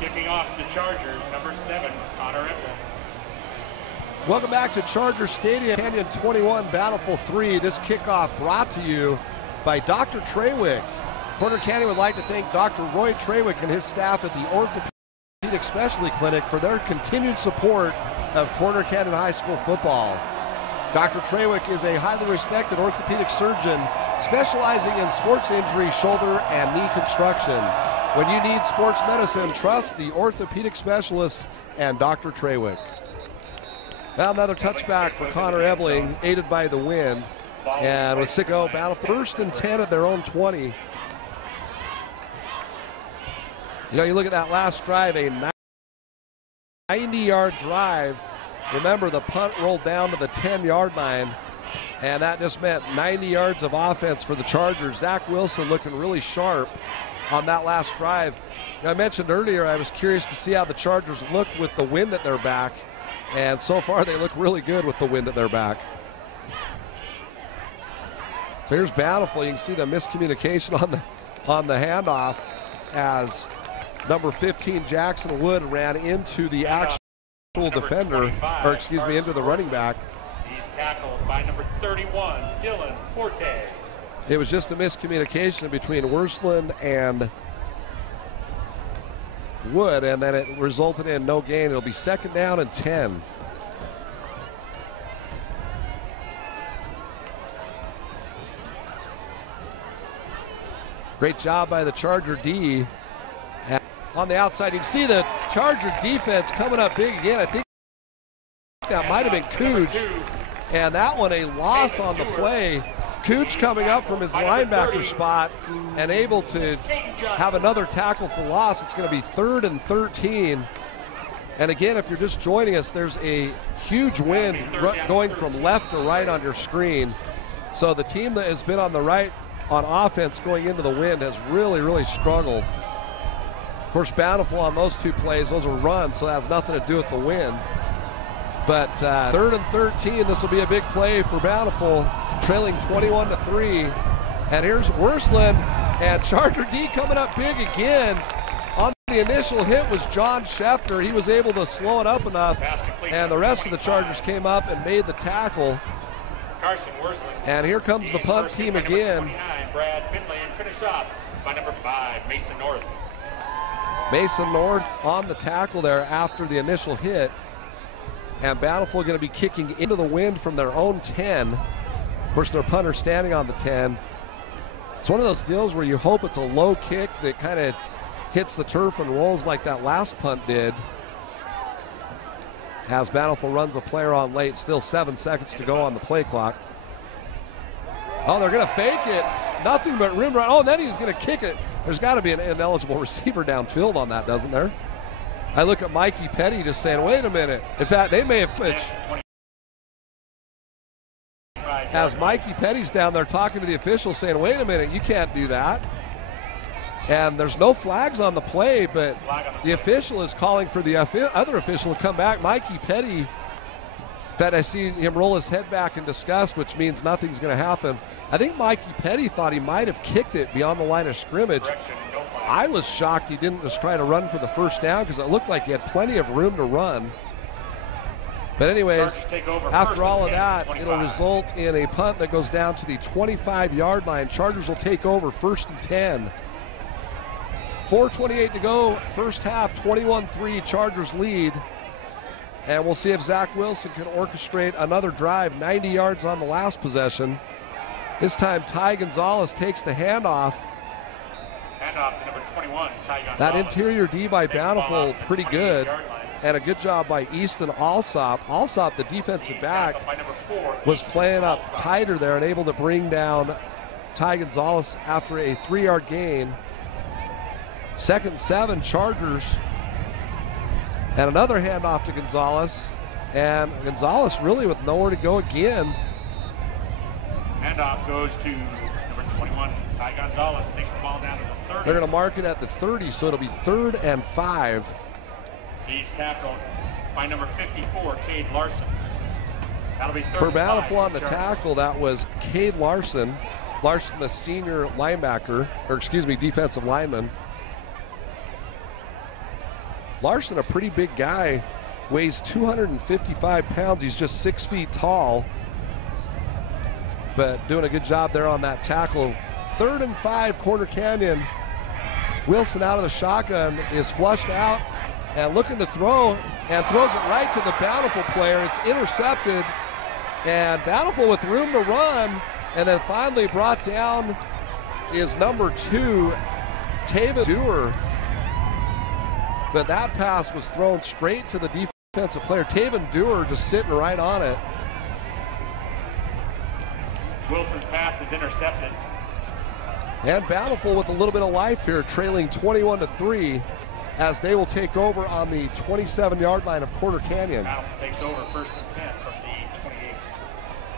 Kicking off the Chargers, number 7, Connor Ebling. Welcome back to Charger Stadium, Canyon 21, Bountiful 3. This kickoff brought to you by Dr. Trawick. Corner Canyon would like to thank Dr. Roy Trawick and his staff at the Orthopedic Specialty Clinic for their continued support of Corner Canyon High School football. Dr. Trawick is a highly respected orthopedic surgeon specializing in sports injury, shoulder, and knee construction. When you need sports medicine, trust the orthopedic specialists and Dr. Trawick. Now another touchback for Connor Ebling, aided by the wind. And with 6-0, Bountiful first and 10 at their own 20. You know, you look at that last drive, a 90-yard drive. Remember, the punt rolled down to the 10-yard line, and that just meant 90 yards of offense for the Chargers. Zach Wilson looking really sharp on that last drive. You know, I mentioned earlier I was curious to see how the Chargers looked with the wind at their back, and so far they look really good with the wind at their back. So here's Bountiful. You can see the miscommunication on the handoff as number 15 Jackson Wood ran into the actual defender, or excuse me, into the running back. He's tackled by number 31, Dylan Forte. It was just a miscommunication between Worsland and Wood, and then it resulted in no gain. It'll be second down and 10. Great job by the Charger D. And on the outside, you can see the Charger defense coming up big again. I think that might have been Cooch, and that one a loss on the play. Cooch coming up from his linebacker spot and able to have another tackle for loss. It's going to be 3rd and 13. And again, if you're just joining us, there's a huge wind going from left to right on your screen. So the team that has been on the right on offense going into the wind has really, really struggled. Of course, Bountiful on those two plays, those are runs, so that has nothing to do with the wind. But 3rd and 13, this will be a big play for Bountiful, trailing 21-3. And here's Worsland, and Charger D coming up big again. On the initial hit was John Scheffner. He was able to slow it up enough, and the rest of the Chargers came up and made the tackle. And here comes the punt team again. Brad Finley, and finish off by number 5, Mason North. Mason North on the tackle there after the initial hit. And Bountiful going to be kicking into the wind from their own 10. Of course, their punter standing on the 10. It's one of those deals where you hope it's a low kick that kind of hits the turf and rolls like that last punt did. As Bountiful runs a player on late, still 7 seconds to go on the play clock. Oh, they're going to fake it. Nothing but rim run. Oh, and then he's going to kick it. There's got to be an ineligible receiver downfield on that, doesn't there? I look at Mikey Petty just saying, wait a minute. In fact, they may have pitched. As Mikey Petty's down there talking to the official saying, wait a minute, you can't do that. And there's no flags on the play, but the official is calling for the other official to come back. Mikey Petty, in fact, I see him roll his head back in disgust, which means nothing's going to happen. I think Mikey Petty thought he might have kicked it beyond the line of scrimmage. I was shocked he didn't just try to run for the first down because it looked like he had plenty of room to run. But anyways, after all of that, it'll result in a punt that goes down to the 25-yard line. Chargers will take over 1st and 10. 4:28 to go, first half, 21-3, Chargers lead. And we'll see if Zach Wilson can orchestrate another drive, 90 yards on the last possession. This time, Ty Gonzalez takes the handoff. Handoff to number 21, Ty Gonzalez. That interior D by Bountiful, pretty good. And a good job by Easton Alsop. Alsop, the defensive back, was playing up tighter there and able to bring down Ty Gonzalez after a 3-yard gain. 2nd and 7, Chargers. And another handoff to Gonzalez. And Gonzalez really with nowhere to go again. Handoff goes to number 21, Ty Gonzalez. Takes the ball down to the 30. They're going to mark it at the 30, so it'll be 3rd and 5. He's tackled by number 54, Cade Larson. That'll be 3rd For and Bountiful 5. on the tackle, that was Cade Larson. Larson, the senior linebacker, or excuse me, defensive lineman. Larson, a pretty big guy, weighs 255 pounds. He's just 6 feet tall, but doing a good job there on that tackle. 3rd and 5, Corner Canyon. Wilson out of the shotgun, is flushed out and looking to throw, and throws it right to the Bountiful player. It's intercepted, and Bountiful with room to run, and then finally brought down is number 2, Taven Dewar. But that pass was thrown straight to the defensive player. Taven Dewar just sitting right on it. Wilson's pass is intercepted. And Bountiful with a little bit of life here, trailing 21-3 as they will take over on the 27-yard line of Corner Canyon. Bountiful takes over 1st and 10 from the 28.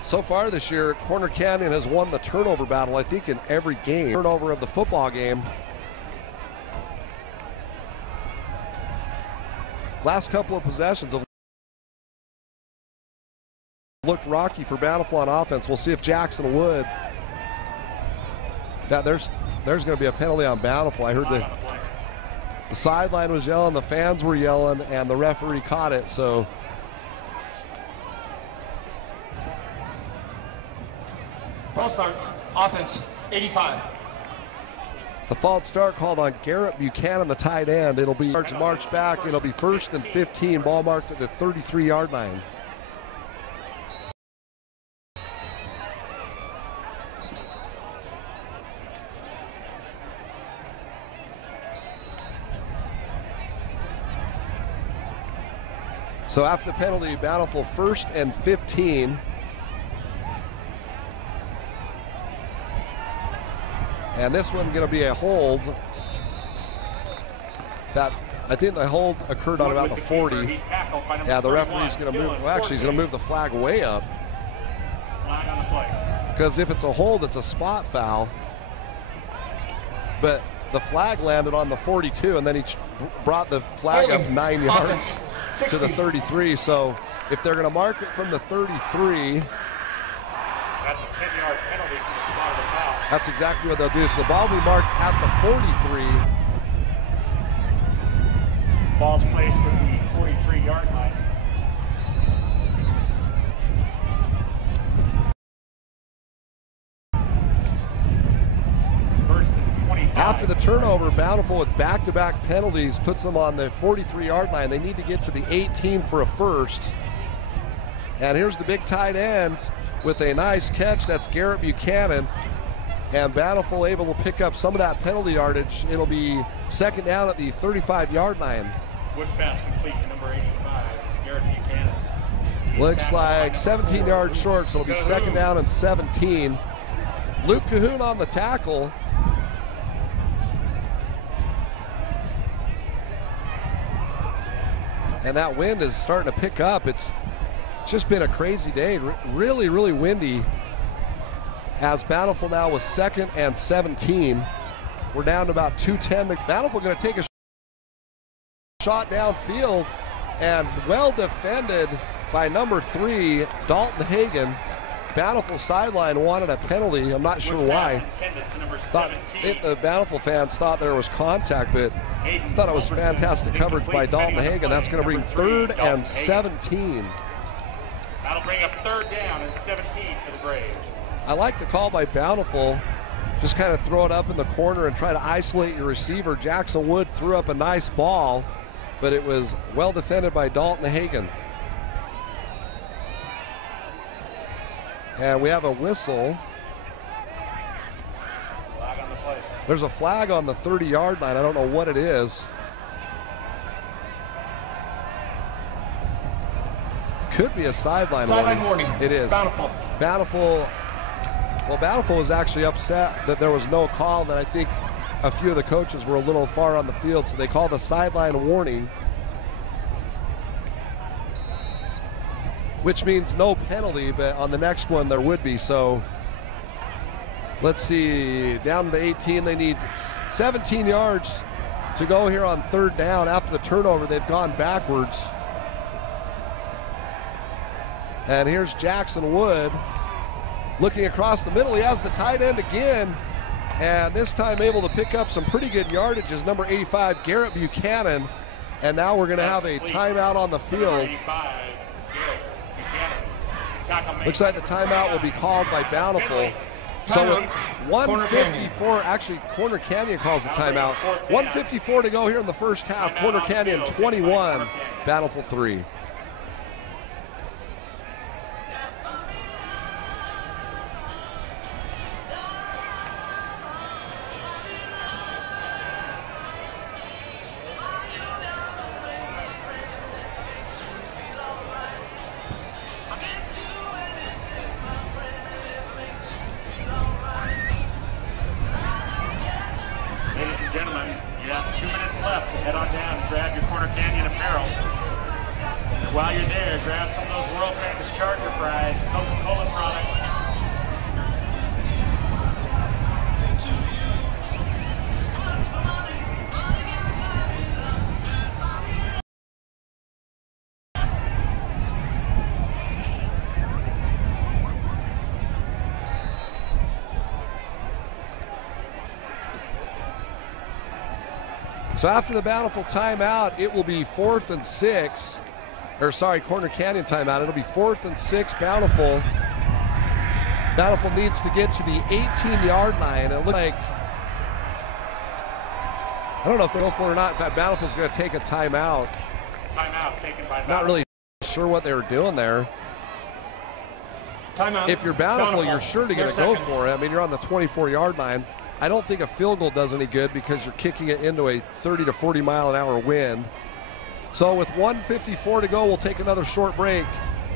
So far this year, Corner Canyon has won the turnover battle, I think, in every game. Turnover of the football game. Last couple of possessions have looked rocky for Bountiful on offense. We'll see if Jackson Wood. That there's going to be a penalty on Bountiful. I heard the sideline was yelling, the fans were yelling, and the referee caught it. So False start, offense, 85. the false start called on Garrett Buchanan, the tight end. It'll be march back. It'll be 1st and 15, ball marked at the 33-yard line. So after the penalty, Bountiful 1st and 15. And this one going to be a hold. That I think the hold occurred on about the 40. Yeah, the referee's going to move. Well, actually, he's going to move the flag way up. Flag on the play. Because if it's a hold, it's a spot foul. But the flag landed on the 42, and then he brought the flag up 9 yards to the 33. So if they're going to mark it from the 33, that's a 10-yard penalty for the spot of the foul. that's exactly what they'll do. So the ball will be marked at the 43. Ball's placed with the 43-yard line. After the turnover, turnover. Bountiful with back-to-back penalties puts them on the 43-yard line. They need to get to the 18 for a first. And here's the big tight end with a nice catch. That's Garrett Buchanan. And Bountiful able to pick up some of that penalty yardage. It'll be second down at the 35-yard line. Woods pass complete to number 85, Garrett Buchanan. Looks like 17 yards short, so it'll be second down and 17. Luke Cahoon on the tackle. And that wind is starting to pick up. It's just been a crazy day. Really, really windy. As Bountiful now with second and 17. We're down to about 2:10. Bountiful going to take a shot downfield, and well defended by number 3, Dalton Hagan. Bountiful sideline wanted a penalty. I'm not sure why. The Bountiful fans thought there was contact, but I thought it was fantastic coverage by Dalton Hagan. That's going to bring 3rd and 17. That'll bring up 3rd down and 17 for the Braves. I like the call by Bountiful. Just kind of throw it up in the corner and try to isolate your receiver. Jackson Wood threw up a nice ball, but it was well defended by Dalton Hagan. And we have a whistle. Flag on the play. There's a flag on the 30-yard line. I don't know what it is. Could be a sideline warning. It is. Bountiful. Well, Bountiful was actually upset that there was no call, that I think a few of the coaches were a little far on the field, so they called the sideline warning, which means no penalty, but on the next one there would be. So let's see, down to the 18. They need 17 yards to go here on 3rd down. After the turnover, they've gone backwards. And here's Jackson Wood looking across the middle. He has the tight end again, and this time able to pick up some pretty good yardage is number 85, Garrett Buchanan. And now we're going to have a timeout on the field. Looks like the timeout will be called by Bountiful. So with 154, actually Corner Canyon calls the timeout. 154 to go here in the first half. Corner Canyon 21, Bountiful 3. While you're there, grab some of those world famous Charger fries, Coca-Cola products. So after the Bountiful timeout, it will be 4th and 6. Or sorry, Corner Canyon timeout. It'll be 4th and 6, Bountiful. Bountiful needs to get to the 18-yard line. It looks like, I don't know if they'll go for it or not. In fact, Bountiful's going to take a timeout. Timeout taken by Bountiful. Not really sure what they were doing there. Timeout. If you're Bountiful, you're sure to get a go for it. I mean, you're on the 24-yard line. I don't think a field goal does any good because you're kicking it into a 30 to 40 mile an hour wind. So with 1:54 to go, we'll take another short break.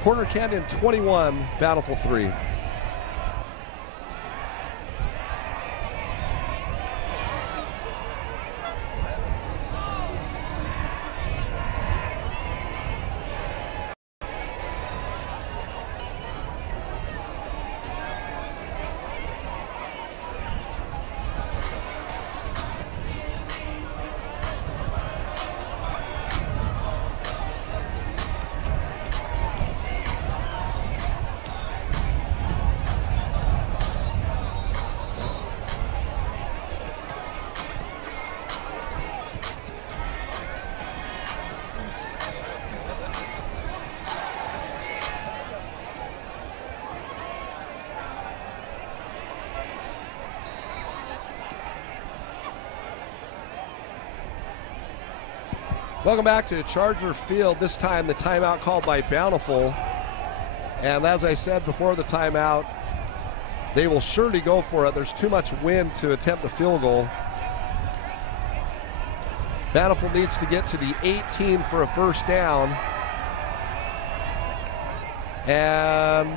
Corner Canyon 21, Bountiful 3. Welcome back to Charger Field. This time the timeout called by Bountiful. And as I said before the timeout, they will surely go for it. There's too much wind to attempt a field goal. Bountiful needs to get to the 18 for a first down. And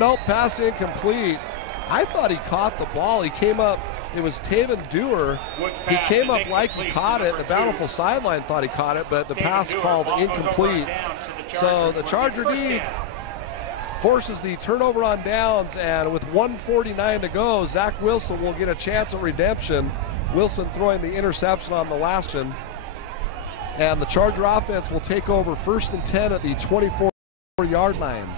nope, pass incomplete. I thought he caught the ball. He came up. It was Taven Dewar. He came up like he caught it. The Bountiful sideline thought he caught it, but the pass called incomplete. So the Charger D forces the turnover on downs, and with 1:49 to go, Zach Wilson will get a chance at redemption. Wilson throwing the interception on the last one. And the Charger offense will take over 1st and 10 at the 24-yard line.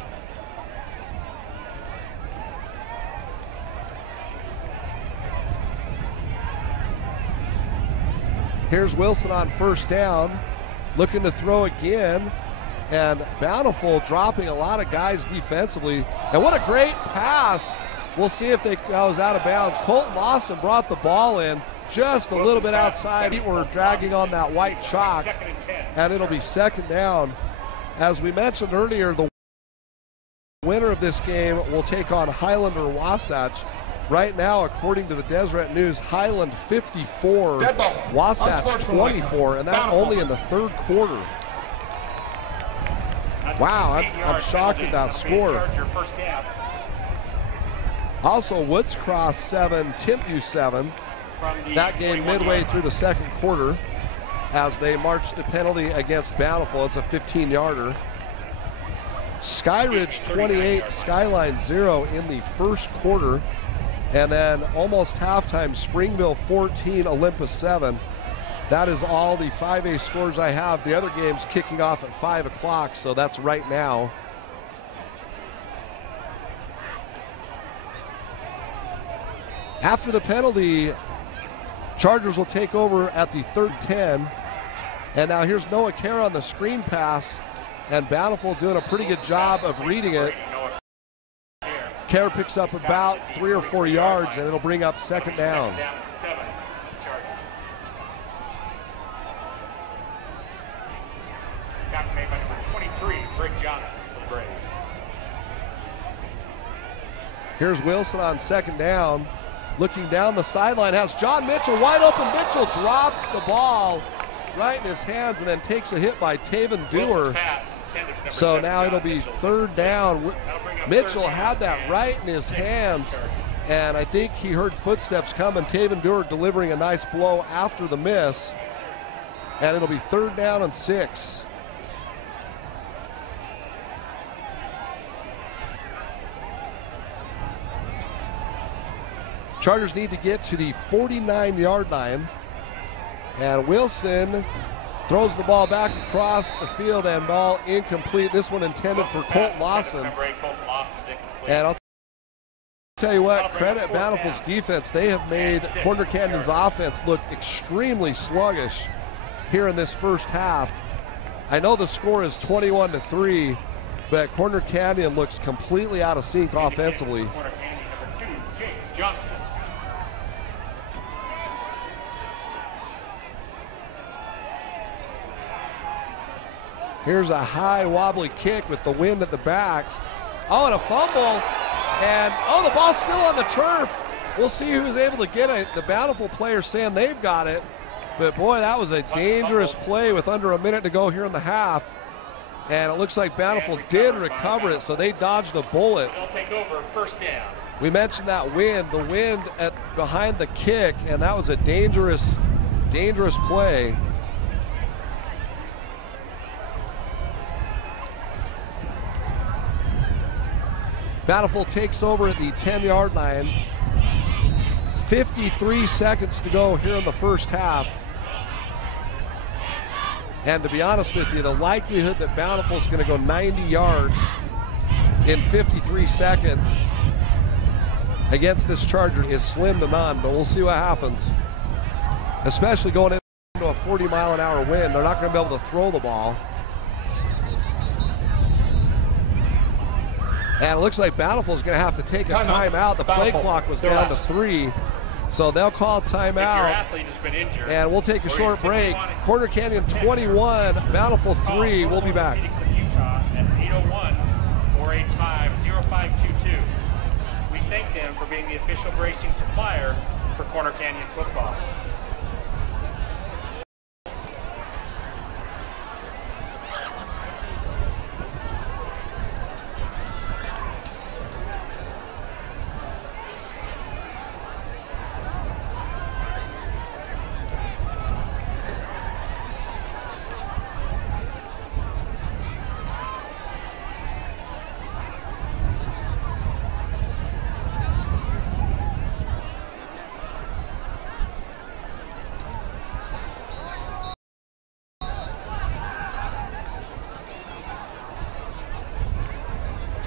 Here's Wilson on first down, looking to throw again, and Bountiful dropping a lot of guys defensively. And what a great pass. We'll see if that was out of bounds. Colton Lawson brought the ball in just a little bit outside. We're dragging on that white chalk, and it'll be 2nd down. As we mentioned earlier, the winner of this game will take on Highlander Wasatch. Right now, according to the Deseret News, Highland 54, Wasatch 24, and that only in the 3rd quarter. Wow, I'm shocked at that score. Also, Woods Cross 7, Timpview 7. That game midway through the 2nd quarter as they marched the penalty against Bountiful. It's a 15-yarder. Skyridge 28, Skyline 0 in the 1st quarter. And then almost halftime, Springville 14, Olympus 7. That is all the 5A scores I have. The other game's kicking off at 5 o'clock, so that's right now. After the penalty, Chargers will take over at the 3rd 10. And now here's Noah Kerr on the screen pass, and Bountiful doing a pretty good job of reading it. Kerr picks up about 3 or 4 yards, and it'll bring up 2nd down. Here's Wilson on 2nd down. Looking down the sideline, has John Mitchell wide open. Mitchell drops the ball right in his hands and then takes a hit by Taven Dewar. So now it'll be 3rd down. Mitchell had that right in his hands, and I think he heard footsteps coming. Taven Dewar delivering a nice blow after the miss, and it'll be 3rd down and 6. Chargers need to get to the 49-yard line, and Wilson throws the ball back across the field, and ball incomplete. This one intended for Colt Lawson. And I'll tell you what, credit Bountiful's defense. They have made Corner Canyon's offense look extremely sluggish here in this first half. I know the score is 21-3, but Corner Canyon looks completely out of sync offensively. Here's a high wobbly kick with the wind at the back. Oh, and a fumble. And, oh, the ball's still on the turf. We'll see who's able to get it. The Bountiful players saying they've got it. But, boy, that was a dangerous play with under a minute to go here in the half. And it looks like Bountiful did recover it, so they dodged a bullet. They'll take over 1st down. We mentioned that wind, the wind behind the kick, and that was a dangerous, dangerous play. Bountiful takes over at the 10-yard line. 53 seconds to go here in the first half. And to be honest with you, the likelihood that Bountiful is going to go 90 yards in 53 seconds against this Charger is slim to none, but we'll see what happens. Especially going into a 40-mile-an-hour wind, they're not going to be able to throw the ball. And it looks like Bountiful is going to have to take a timeout. The play clock was down to 3. So they'll call If your timeout, athlete has been injured, and we'll take a short break. Corner Canyon 21, Bountiful 3. We'll be back. Orthopedics of Utah at 801-485-0522. We thank them for being the official bracing supplier for Corner Canyon football.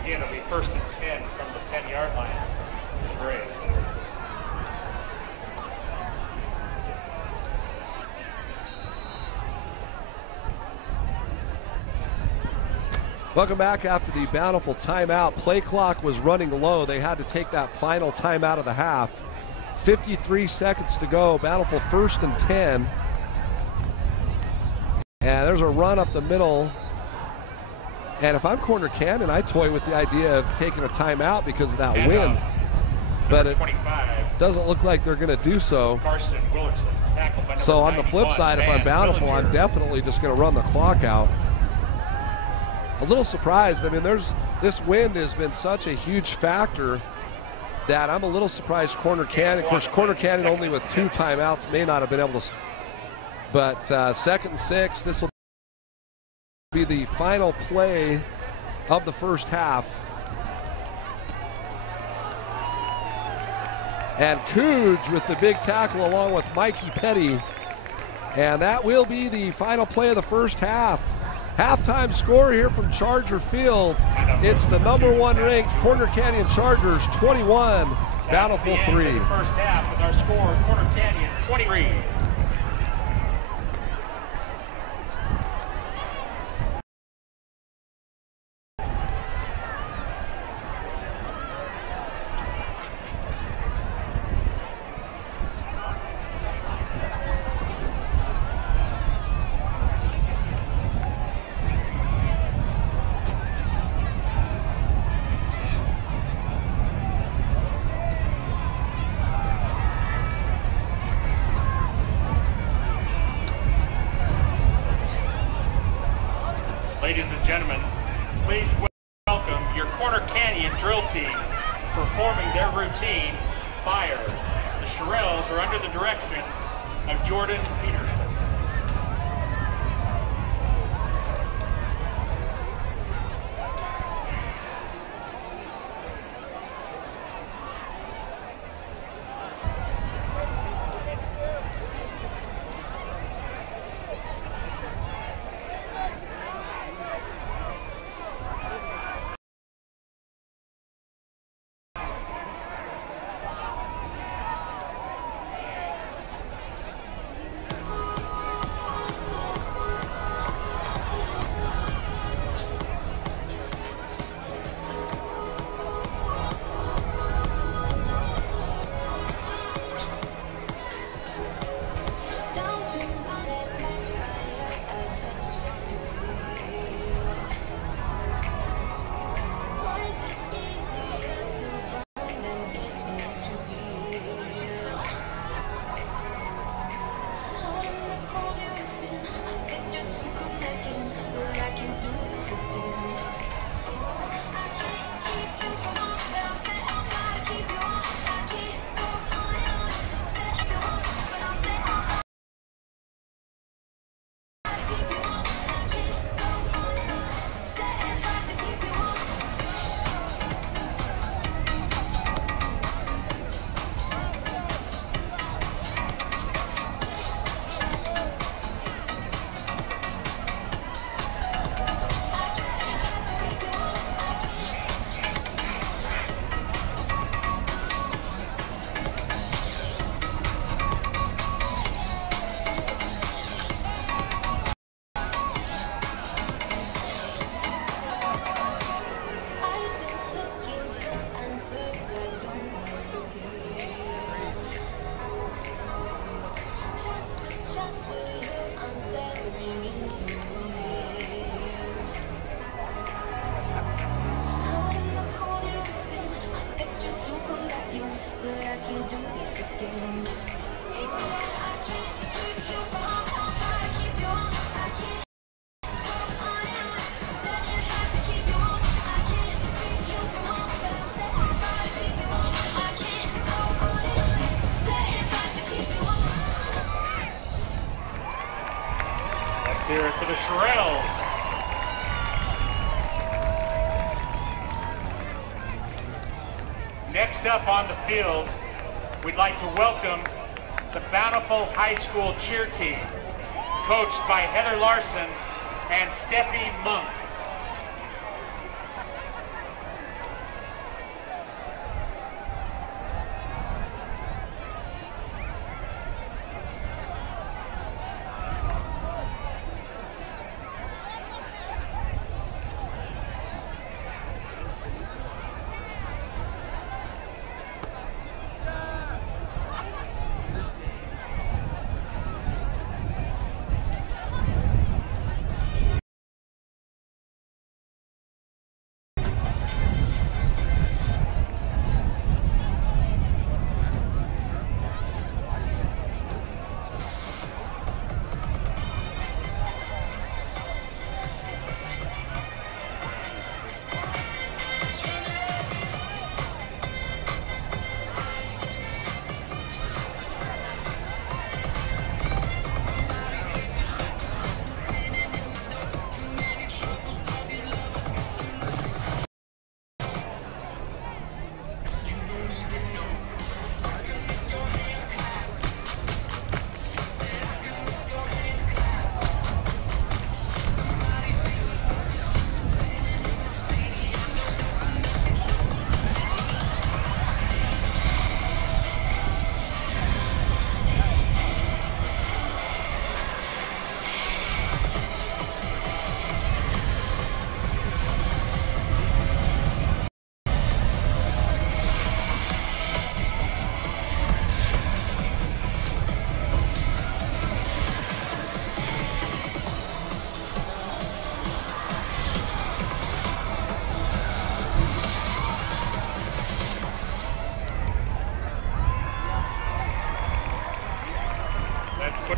Again, it'll be 1st and 10 from the 10-yard line. Great. Welcome back after the Bountiful timeout. Play clock was running low. They had to take that final timeout of the half. 53 seconds to go. Bountiful 1st and 10. And there's a run up the middle. And if I'm Corner Canyon, I toy with the idea of taking a timeout because of that wind. But it 25. doesn't look like they're going to do so. Carson Willardson, tackled by So on the flip side, if I'm Bountiful, I'm definitely just going to run the clock out. A little surprised. I mean, this wind has been such a huge factor that I'm a little surprised Corner Canyon. Of course, Corner Canyon only with 2 timeouts may not have been able to. But 2nd and 6, this will be the final play of the first half. And Cooge with the big tackle along with Mikey Petty. And that will be the final play of the first half. Halftime score here from Charger Field. It's the #1 ranked Corner Canyon Chargers 21, Bountiful 3. First half with our score, Corner Canyon 23. Ladies and gentlemen, please welcome your Corner Canyon drill team performing their routine, Fire. The Shirelles are under the direction of Jordan Peterson. the Shirelles. Next up on the field, we'd like to welcome the Bountiful High School cheer team, coached by Heather Larson and Steffi Monk.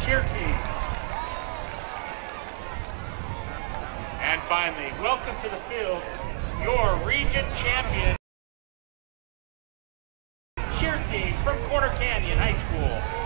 Cheer team. And finally, welcome to the field, your region champion cheer team from Corner Canyon High School.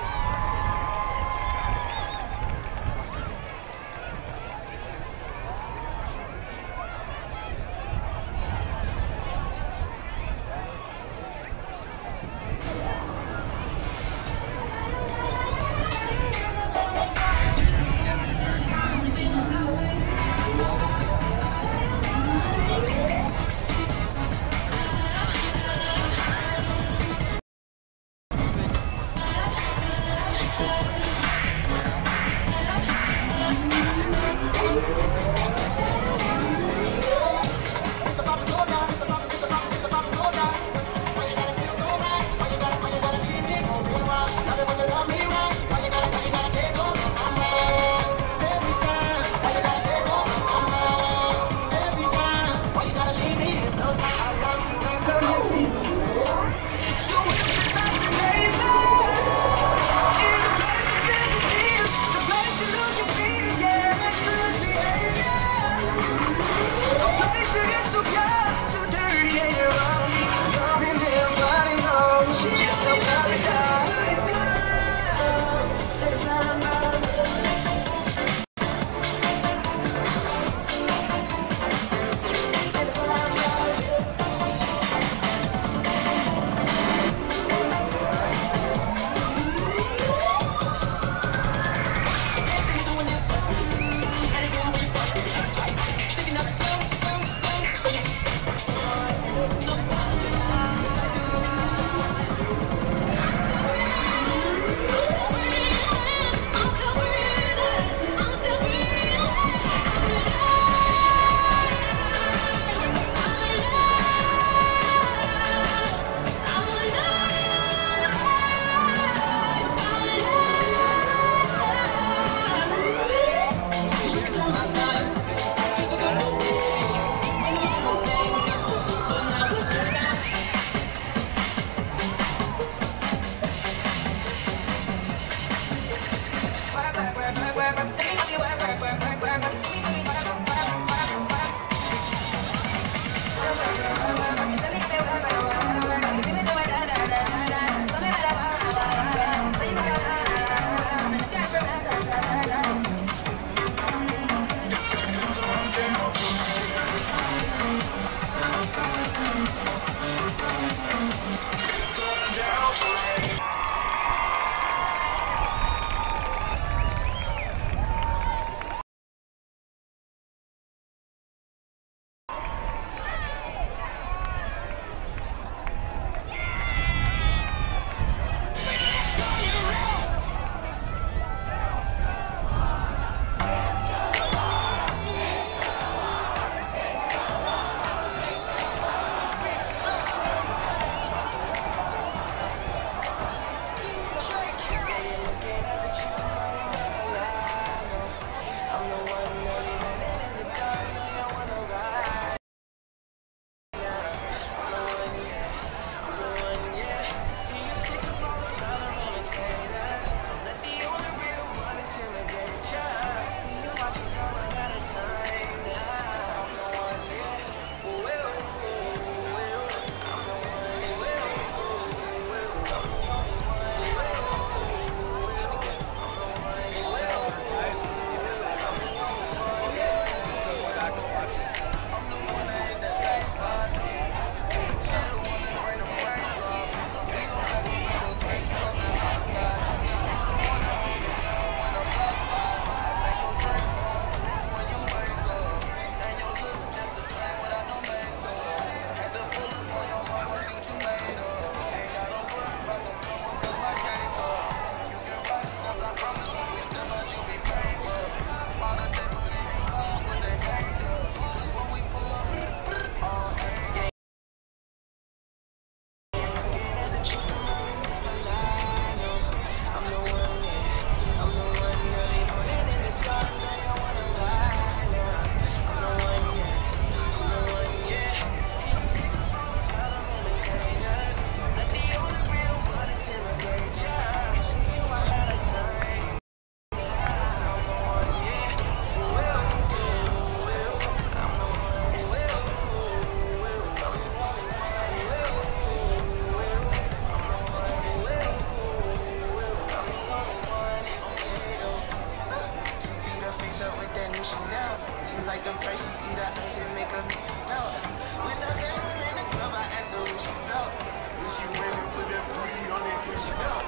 like them price, she see that ice and make her melt. When I met her in the club, I asked her what she felt. When she went and put that booty on that Gucci belt.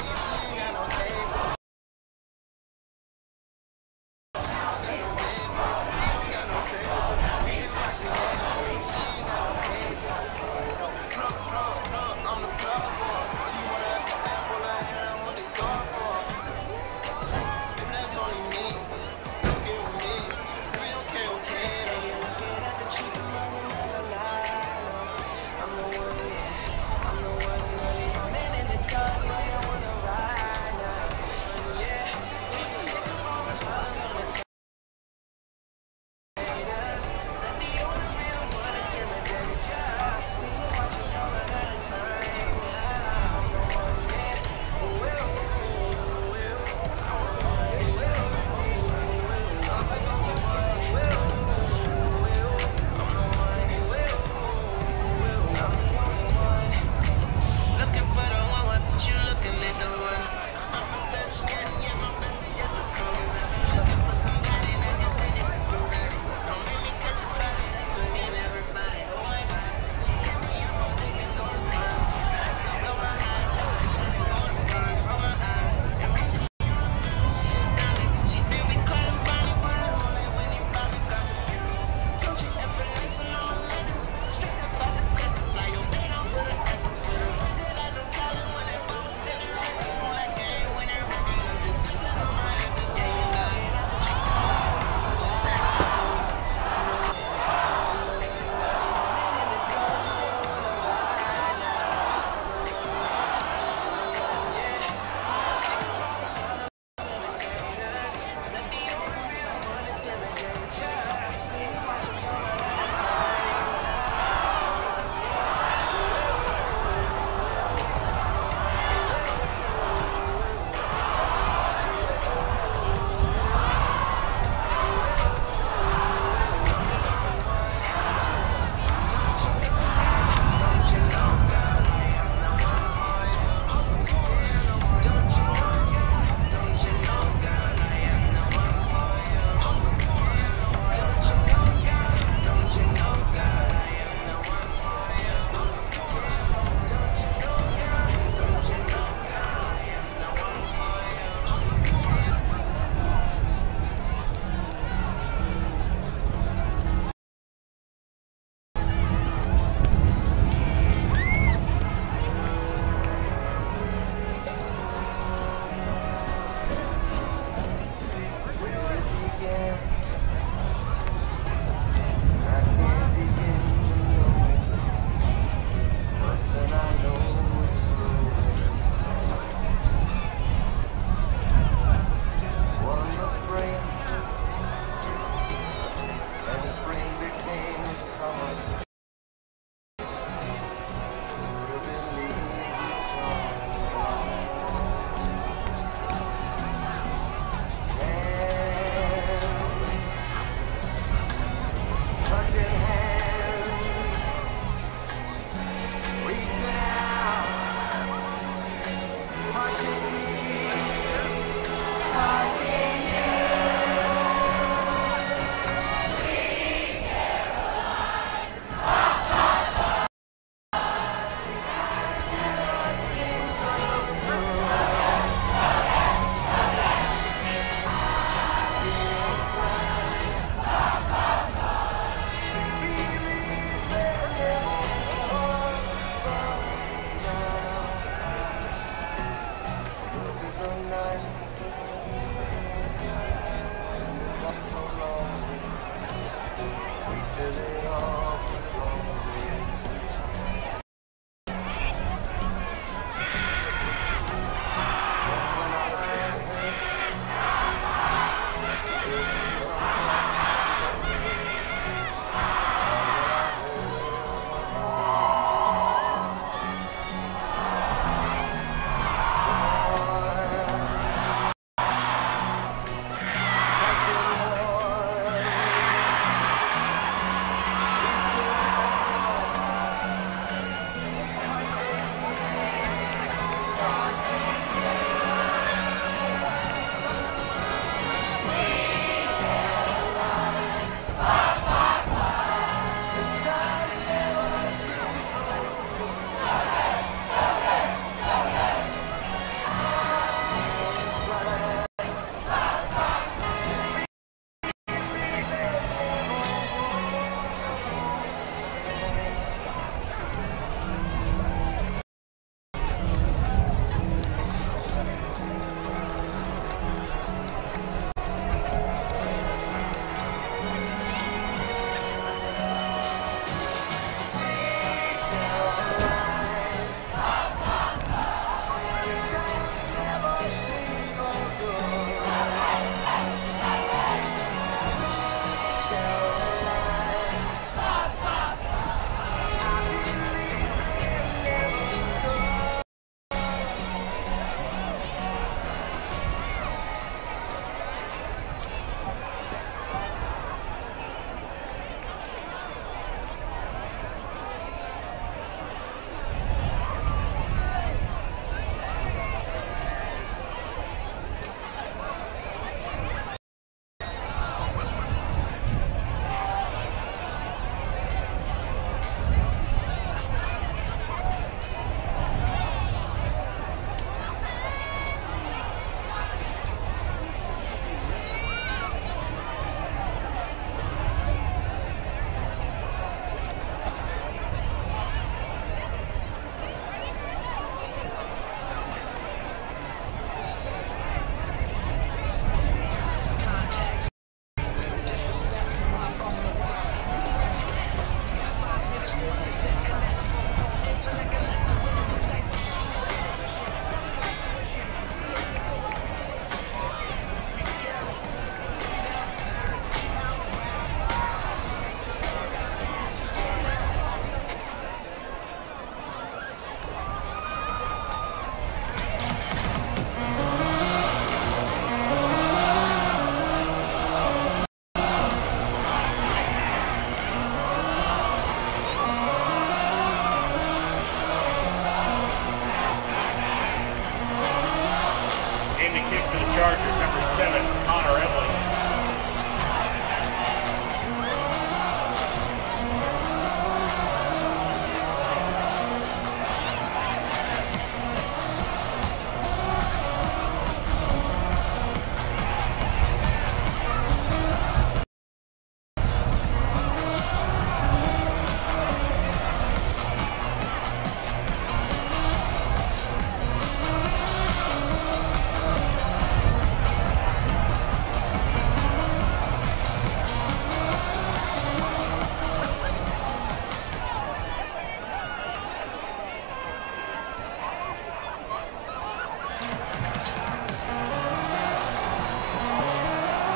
If she ain't got no table.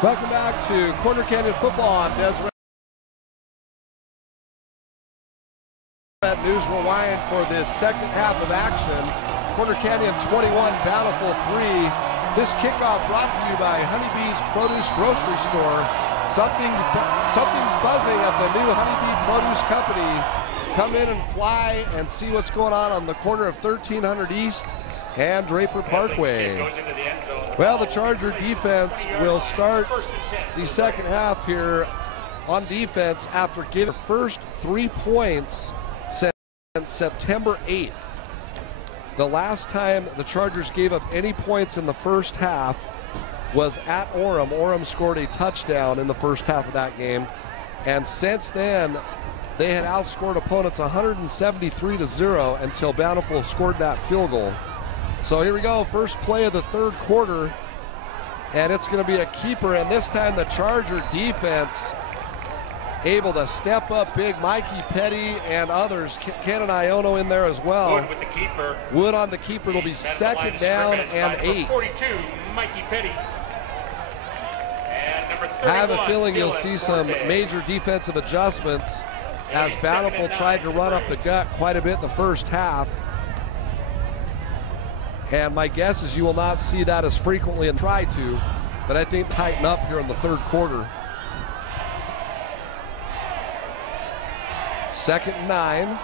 Welcome back to Corner Canyon Football on Deseret News Rewind for this second half of action. Corner Canyon 21, Bountiful 3. This kickoff brought to you by Honeybee's Produce Grocery Store. Something's buzzing at the new Honeybee Produce Company. Come in and fly and see what's going on the corner of 1300 East and Draper Parkway. Well, the Charger defense will start the second half here on defense after giving the first 3 points since September 8th. The last time the Chargers gave up any points in the first half was at Orem. Orem scored a touchdown in the first half of that game. And since then, they had outscored opponents 173-0 until Bountiful scored that field goal. So here we go, first play of the third quarter, and it's going to be a keeper, and this time the Charger defense able to step up big. Mikey Petty and others, Ken Iono in there as well. Wood with the keeper. Wood on the keeper. It'll be second down and 8. 42, Mikey Petty. And number 31, I have a feeling you'll see some Forte. major defensive adjustments as Bountiful tried to run up the gut quite a bit in the first half. And my guess is you will not see that as frequently and try to, but I think tighten up here in the third quarter. Second and 9.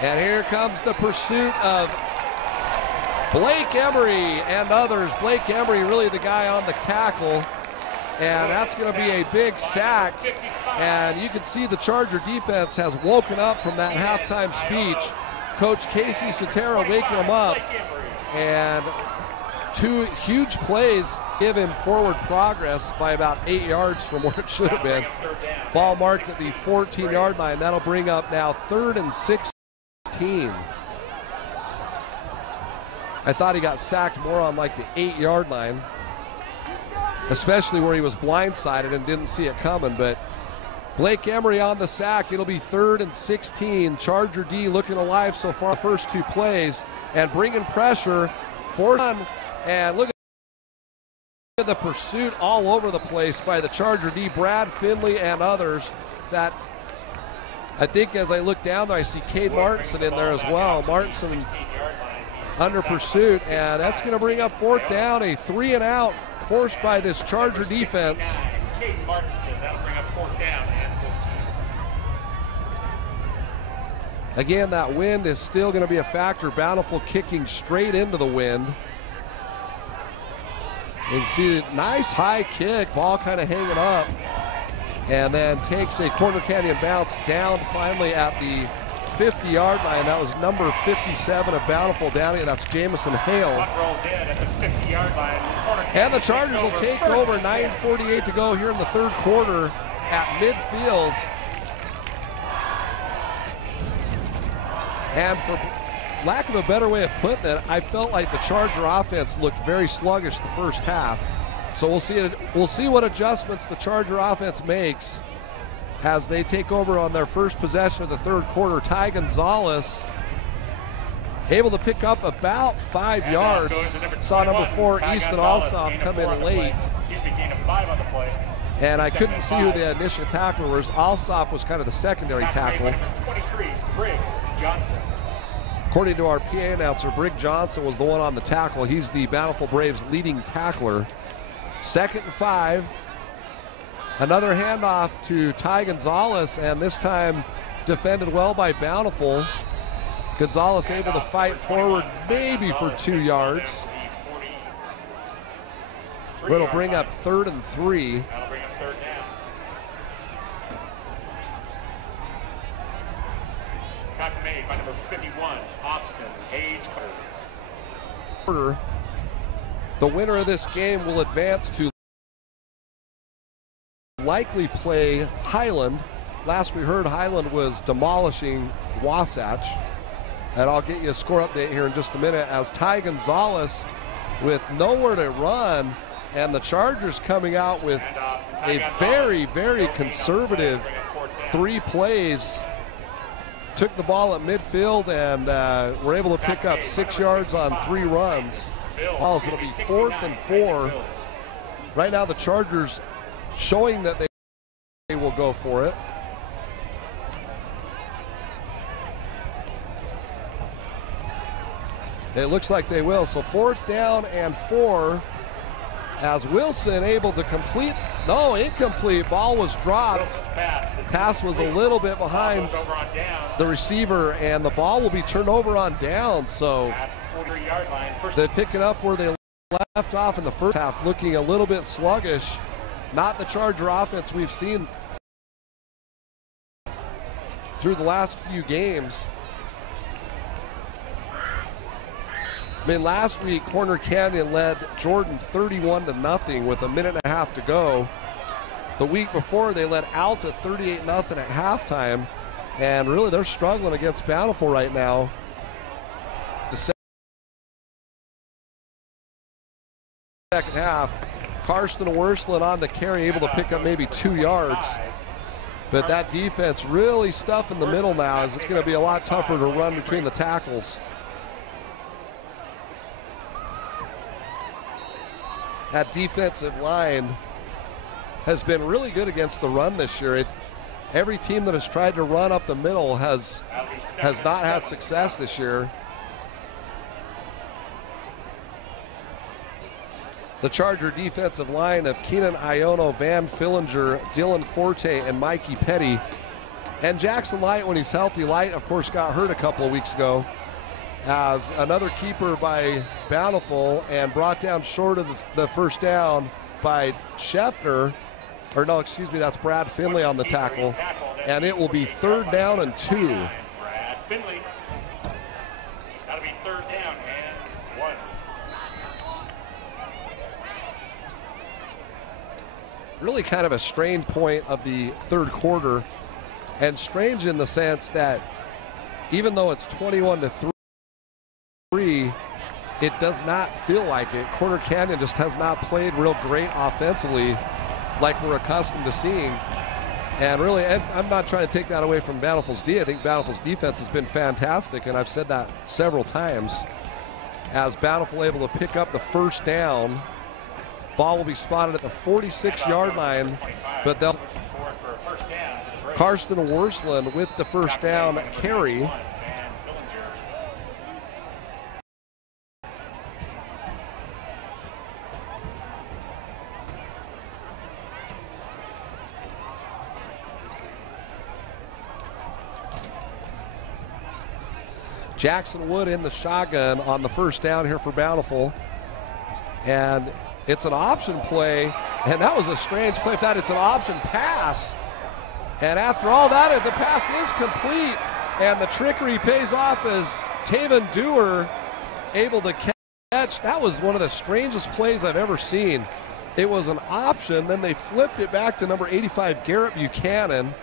And here comes the pursuit of Blake Emery and others. Blake Emery really the guy on the tackle, and that's going to be a big sack. And you can see the Charger defense has woken up from that halftime speech. Coach Casey Sotero waking them up, and 2 huge plays give him forward progress by about 8 yards from where it should have been. Ball marked at the 14-yard line. That'll bring up now 3rd and 16. I thought he got sacked more on like the 8-yard line, especially where he was blindsided and didn't see it coming, but Blake Emery on the sack. It'll be 3rd and 16. Charger D looking alive so far the first 2 plays and bringing pressure. 4th down, and look at the pursuit all over the place by the Charger D, Brad Finley and others. That I think as I look down there, I see Cade Martinson in there as well. Martinson under pursuit, and that's going to bring up 4th down, a 3 and out forced by this Charger defense. Cade Martinson, that'll bring up 4th down and 14. Again, that wind is still going to be a factor. Bountiful kicking straight into the wind. You can see a nice high kick, ball kind of hanging up, and then takes a Corner Canyon bounce down finally at the 50-yard line. That was number 57 of Bountiful down here. That's Jamison Hale. And the Chargers will take over. 9:48 to go here in the third quarter at midfield. And for lack of a better way of putting it, I felt like the Charger offense looked very sluggish the first half. So we'll see what adjustments the Charger offense makes as they take over on their first possession of the third quarter. Ty Gonzalez able to pick up about 5 yards. Saw number 4, Easton Alsop, come in late. And I couldn't see who the initial tackler was. Alsop was kind of the secondary tackle. According to our PA announcer, Brig Johnson was the one on the tackle. He's the Bountiful Braves leading tackler. 2nd and 5. Another handoff to Ty Gonzalez, and this time defended well by Bountiful. Gonzalez able to fight forward maybe for 2 yards. It'll bring up 3rd and 3. That'll bring up 3rd down. Cut made by number 51, Austin Hayes. The winner of this game will advance to likely play Highland. Last we heard, Highland was demolishing Wasatch. And I'll get you a score update here in just a minute as Ty Gonzalez with nowhere to run, and the Chargers coming out with a very, very conservative 3 plays. Took the ball at midfield and were able to pick up 6 yards on 3 runs. Bills. balls. It'll be 4th and 4. Right now the Chargers showing that they will go for it. It looks like they will. So 4th down and 4 as Wilson able to complete. No, incomplete. Ball was dropped. Pass was a little bit behind the receiver, and the ball will be turned over on down. So they pick it up where they left off in the first half, looking a little bit sluggish. Not the Charger offense we've seen through the last few games. I mean, last week, Corner Canyon led Jordan 31-0 with a minute and a half to go. The week before, they led Alta 38-0 at halftime. And really, they're struggling against Bountiful right now. The second half, Karsten Worsland on the carry, able to pick up maybe 2 yards. But that defense really stuff in the middle now, as it's going to be a lot tougher to run between the tackles. That defensive line has been really good against the run this year. Every team that has tried to run up the middle has not had success this year. The Charger defensive line of Keenan Iono, Van Fillinger, Dylan Forte, and Mikey Petty. And Jackson Light, when he's healthy. Light, of course, got hurt a couple of weeks ago. As another keeper by Bountiful and brought down short of the first down by Scheffner. Or no, excuse me, that's Brad Finley on the tackle. And it will be 3rd down and 2. Brad Finley. That'll be 3rd down and 1. Really kind of a strange point of the third quarter. And strange in the sense that even though it's 21-3, it does not feel like it. Corner Canyon just has not played real great offensively like we're accustomed to seeing. And really, I'm not trying to take that away from Bountiful's D. I think Bountiful's defense has been fantastic, and I've said that several times. As Bountiful able to pick up the first down, ball will be spotted at the 46-yard line, but they'll Karsten Worsland with the first down carry. Jackson Wood in the shotgun on the first down here for Bountiful. And it's an option play, and that was a strange play. In fact, it's an option pass. And after all that, the pass is complete, and the trickery pays off as Taven Dewar able to catch. That was one of the strangest plays I've ever seen. It was an option, then they flipped it back to number 85, Garrett Buchanan.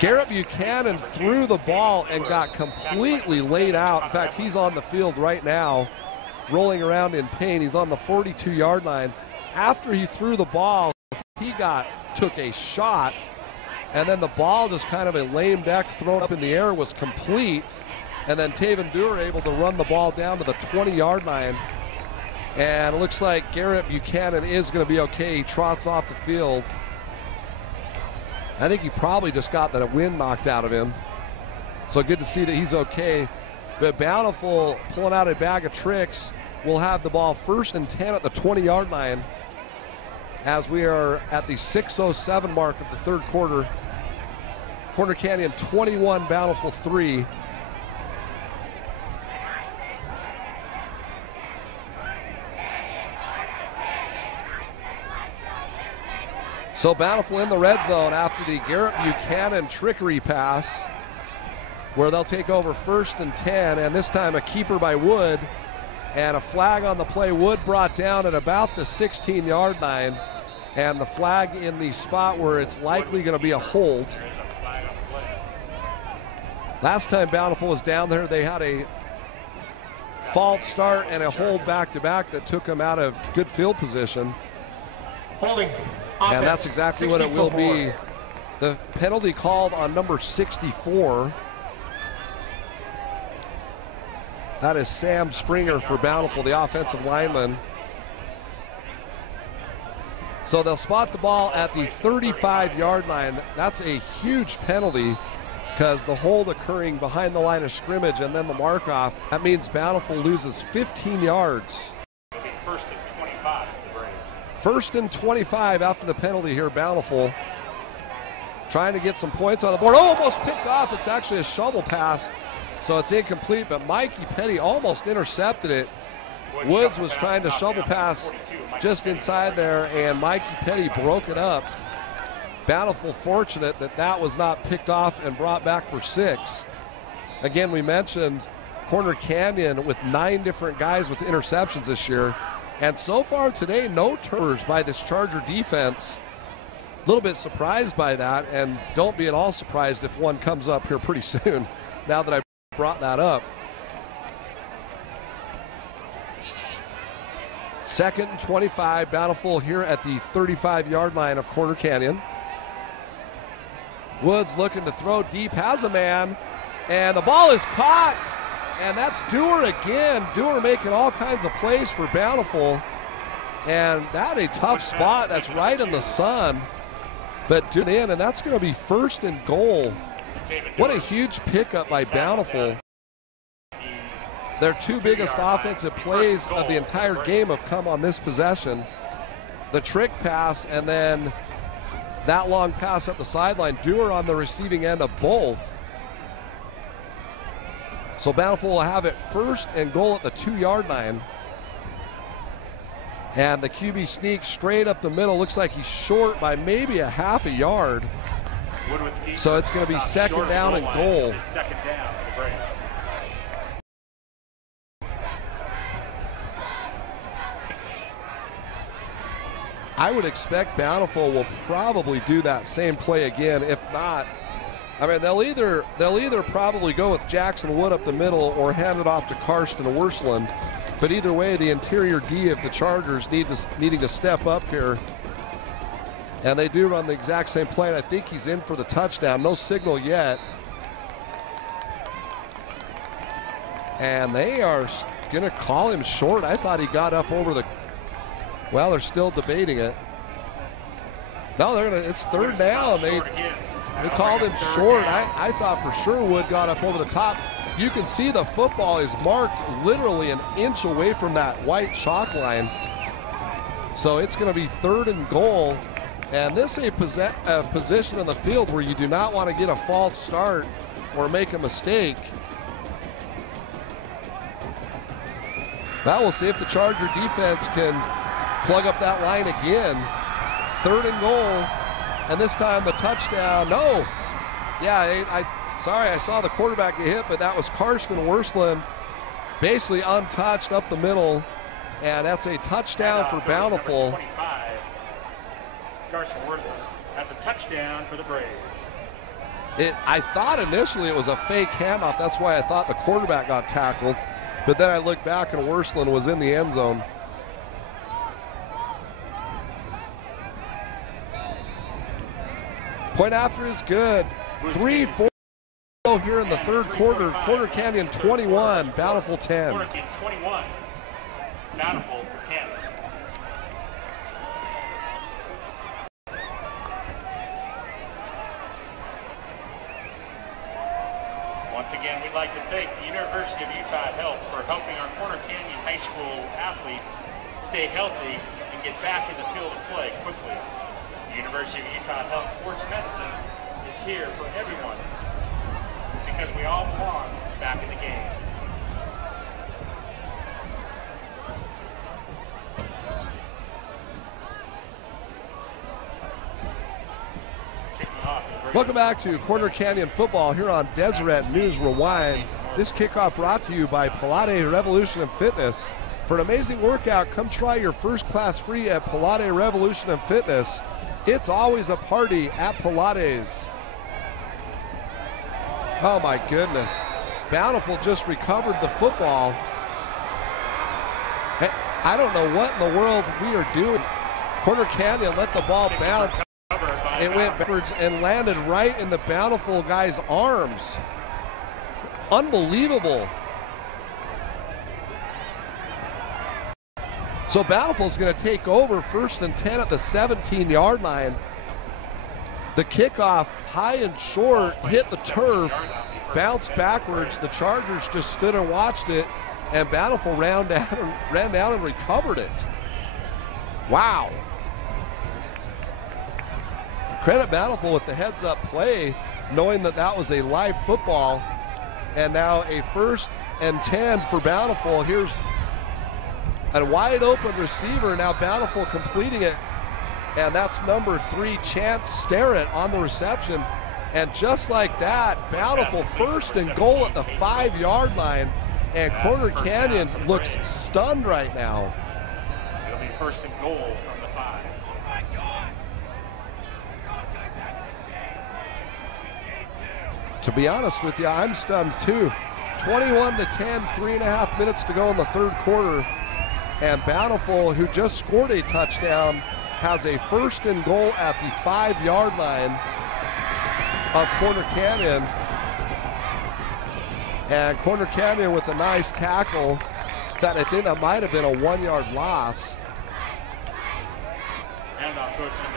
Garrett Buchanan threw the ball and got completely laid out. In fact, he's on the field right now, rolling around in pain. He's on the 42-yard line. After he threw the ball, he took a shot, and then the ball, just kind of a lame duck thrown up in the air, was complete. And then Taven Dewar able to run the ball down to the 20-yard line. And it looks like Garrett Buchanan is going to be okay. He trots off the field. I think he probably just got that wind knocked out of him. So good to see that he's okay. But Bountiful, pulling out a bag of tricks, will have the ball 1st and 10 at the 20-yard line as we are at the 6:07 mark of the third quarter. Corner Canyon 21, Bountiful 3. So Bountiful in the red zone after the Garrett Buchanan trickery pass, where they'll take over 1st and 10, and this time a keeper by Wood, and a flag on the play. Wood brought down at about the 16-yard line, and the flag in the spot where it's likely going to be a hold. Last time Bountiful was down there, they had a false start and a hold back-to-back that took them out of good field position. Holding. And that's exactly what it will be. The penalty called on number 64. That is Sam Springer for Bountiful, the offensive lineman. So they'll spot the ball at the 35-yard line. That's a huge penalty because the hold occurring behind the line of scrimmage and then the mark-off. That means Bountiful loses 15 yards. It'll be 1st and 25 for the Braves. 1st and 25 after the penalty here. Bountiful trying to get some points on the board. Oh, almost picked off. It's actually a shovel pass, so it's incomplete, but Mikey Petty almost intercepted it. Woods was trying to shovel pass just inside there, and Mikey Petty broke it up. Bountiful fortunate that that was not picked off and brought back for 6. Again, we mentioned Corner Canyon with 9 different guys with interceptions this year, and so far today, no turnovers by this Charger defense. A little bit surprised by that, and don't be at all surprised if one comes up here pretty soon now that I brought that up. 2nd and 25, Bountiful here at the 35-yard line of Corner Canyon. Woods looking to throw deep, has a man, and the ball is caught, and that's Dewar again. Dewar making all kinds of plays for Bountiful, and that a tough spot. That's right in the sun, but Dewar in, and that's going to be 1st and goal. What a huge pickup by Bountiful. Their 2 biggest offensive plays of the entire game have come on this possession. The trick pass and then that long pass up the sideline. Dewar on the receiving end of both. So Bountiful will have it 1st and goal at the 2-yard line. And the QB sneaks straight up the middle. Looks like he's short by maybe a half a yard. So it's going to be 2nd down and goal. 2nd down for the Braves. I would expect Bountiful will probably do that same play again. If not, I mean, they'll either probably go with Jackson Wood up the middle or hand it off to Karsten Worsland. But either way, the interior D of the Chargers needing to step up here. And they do run the exact same play, and I think he's in for the touchdown. No signal yet. And they are going to call him short. I thought he got up over the... Well, they're still debating it. No, it's 3rd down. They called him short. I thought for sure Wood got up over the top. You can see the football is marked literally an inch away from that white chalk line. So it's going to be 3rd and goal. And this is a position in the field where you do not want to get a false start or make a mistake. Now we'll see if the Charger defense can plug up that line again. 3rd and goal, and this time the touchdown. No, yeah, sorry, I saw the quarterback get hit, but that was Karsten Worsland, basically untouched up the middle, and that's a touchdown for Bountiful. 25, Karsten Worsland. That's a touchdown for the Braves. I thought initially it was a fake handoff. That's why I thought the quarterback got tackled, but then I looked back and Worsland was in the end zone. Point after is good. 3-4 here in the 3rd quarter. Corner Canyon 21, Bountiful 10. Corner Canyon 21, Bountiful 10. Once again, we'd like to thank the University of Utah Health for helping our Corner Canyon High School athletes stay healthy and get back in the field of play quickly. University of Utah Health Sports Medicine is here for everyone because we all belong back in the game. Welcome back to Corner Canyon Football here on Deseret News Rewind. This kickoff brought to you by Pilates Revolution and Fitness. For an amazing workout, come try your first class free at Pilates Revolution and Fitness. It's always a party at Pilates. Oh my goodness. Bountiful just recovered the football. Hey, I don't know what in the world we are doing. Corner Canyon let the ball bounce. It went backwards and landed right in the Bountiful guy's arms. Unbelievable. So Bountiful is going to take over 1st and 10 at the 17-yard line. The kickoff high and short hit the turf, bounced backwards. The Chargers just stood and watched it, and Bountiful ran down and recovered it. Wow. Credit Bountiful with the heads-up play, knowing that that was a live football. And now a 1st and 10 for Bountiful. Here's a wide open receiver. Now Bountiful completing it. And that's number 3, Chance Starrett on the reception. And just like that, Bountiful 1st and goal at the 5-yard line. And Corner Canyon looks stunned right now. It'll be 1st and goal from the 5. To be honest with you, I'm stunned too. 21-10, 3.5 minutes to go in the 3rd quarter. And Bountiful, who just scored a touchdown, has a 1st and goal at the 5-yard line of Corner Canyon. And Corner Canyon with a nice tackle that I think that might have been a 1-yard loss.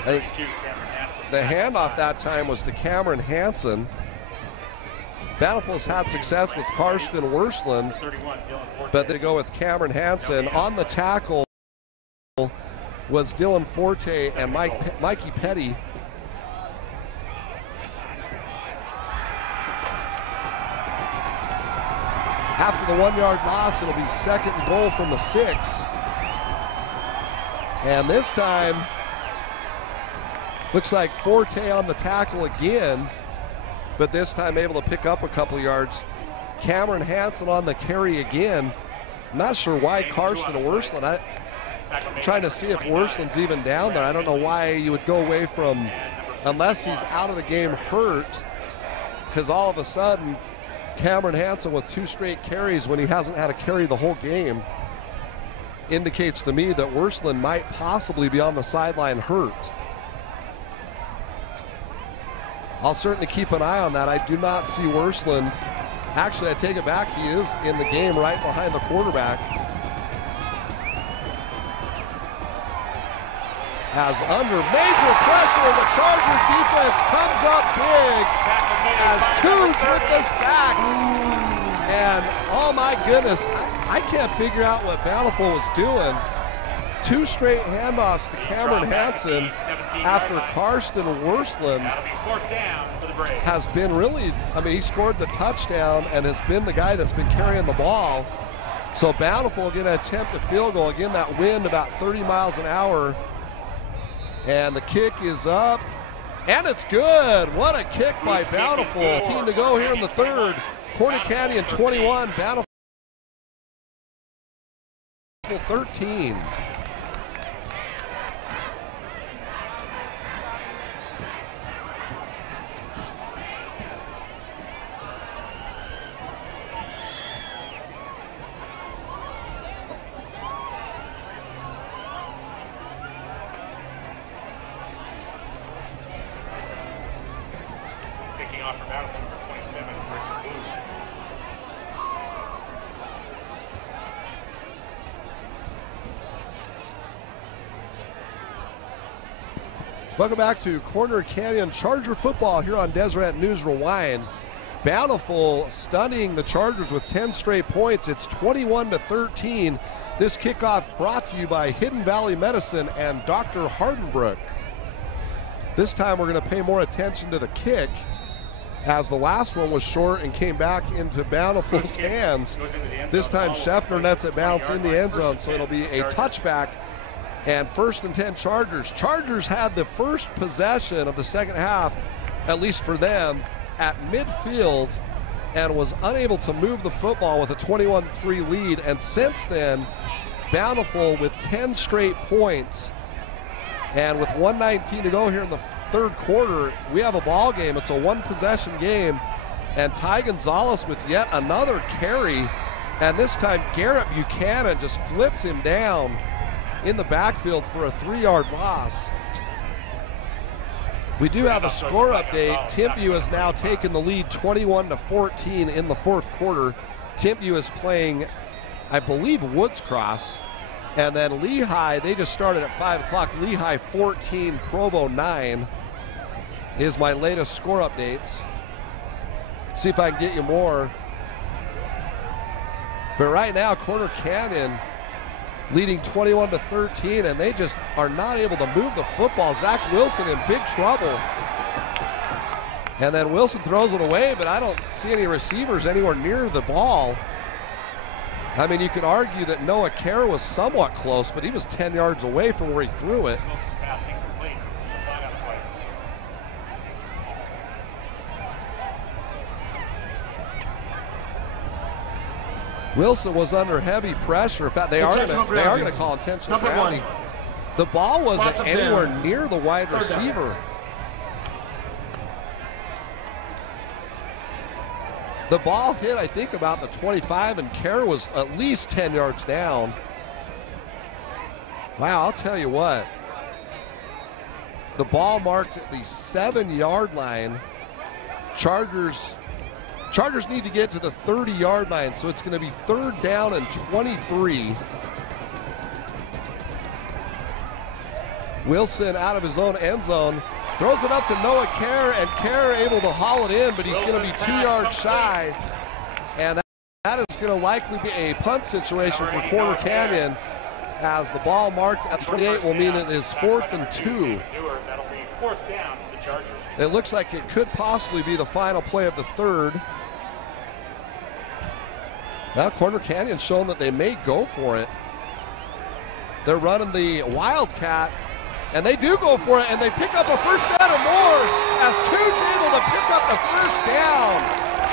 The handoff that time was to Cameron Hansen. Bountiful's had success with Karsten Worsland, but they go with Cameron Hansen. On the tackle was Dylan Forte and Mikey Petty. After the 1-yard loss, it'll be 2nd and goal from the 6. And this time, looks like Forte on the tackle again, but this time able to pick up a couple of yards. Cameron Hansen on the carry again. I'm not sure why Karsten Worsland. I'm trying to see if Worsland's even down there. I don't know why you would go away from, unless he's out of the game hurt, because all of a sudden, Cameron Hansen with 2 straight carries when he hasn't had a carry the whole game indicates to me that Worsland might possibly be on the sideline hurt. I'll certainly keep an eye on that. I do not see Worsland. Actually, I take it back. He is in the game right behind the quarterback. As under major pressure, the Charger defense comes up big as Cougs with the sack. And oh my goodness, I can't figure out what Bountiful was doing. 2 straight handoffs to Cameron Hansen after Karsten Worsland has been really, I mean, he scored the touchdown and has been the guy that's been carrying the ball. So Bountiful going to attempt a field goal. Again, that wind about 30 miles an hour. And the kick is up, and it's good. What a kick by Bountiful. Team to go here in the 3rd. Corner Canyon 21, Bountiful 13. Welcome back to Corner Canyon Charger football here on Deseret News Rewind. Bountiful stunning the Chargers with 10 straight points. It's 21-13. This kickoff brought to you by Hidden Valley Medicine and Dr. Hardenbrook. This time we're going to pay more attention to the kick, as the last one was short and came back into Bountiful's hands. This time Scheffner nets it bounce in the end zone, so it'll be a touchback. And 1st and 10 Chargers. Chargers had the first possession of the second half, at least for them, at midfield, and was unable to move the football with a 21-3 lead. And since then, Bountiful with 10 straight points. And with 1:19 to go here in the 3rd quarter, we have a ball game. It's a 1-possession game. And Ty Gonzalez with yet another carry. And this time Garrett Buchanan just flips him down in the backfield for a 3-yard loss. We do have a score update. Timpview has now taken the lead 21-14 in the 4th quarter. Timpview is playing, I believe, Woods Cross. And then Lehigh, they just started at 5 o'clock. Lehigh 14, Provo 9 is my latest score updates. See if I can get you more. But right now, Corner Canyon leading 21-13, and they just are not able to move the football. Zach Wilson in big trouble. And then Wilson throws it away, but I don't see any receivers anywhere near the ball. I mean, you could argue that Noah Kerr was somewhat close, but he was 10 yards away from where he threw it. Wilson was under heavy pressure. In fact, they are going to call intentional grounding. The ball wasn't anywhere near the wide receiver. The ball hit, I think, about the 25, and Kerr was at least 10 yards down. Wow, I'll tell you what. The ball marked at the 7-yard line. Chargers need to get to the 30-yard line, so it's going to be 3rd down and 23. Wilson out of his own end zone. Throws it up to Noah Kerr, and Kerr able to haul it in, but he's going to be 2 yards shy. And that is going to likely be a punt situation for Corner Canyon, as the ball marked at the 28 will mean it is 4th and 2. It looks like it could possibly be the final play of the 3rd. Now Corner Canyon's shown that they may go for it. They're running the Wildcat, and they do go for it, and they pick up a first down or more, as Cooch able to pick up the first down.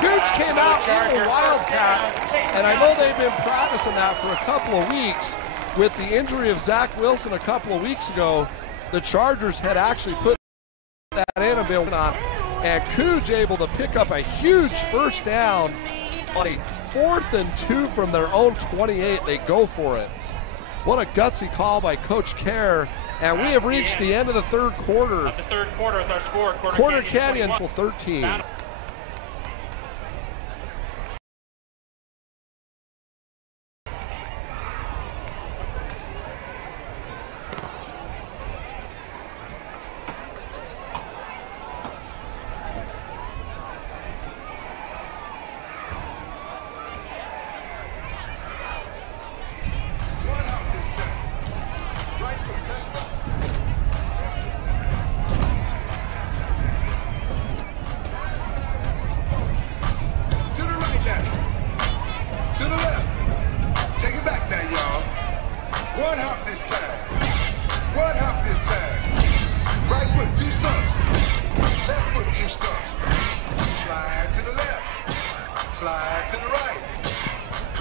Cooch came out in the Wildcat, and I know they've been practicing that for a couple of weeks. With the injury of Zach Wilson a couple of weeks ago, the Chargers had actually put that in and been on, and Cooch able to pick up a huge first down on a 4th and 2 from their own 28. They go for it. What a gutsy call by Coach Kerr. And we have reached the end of the 3rd quarter. The 3rd quarter with our score. Corner Canyon 13.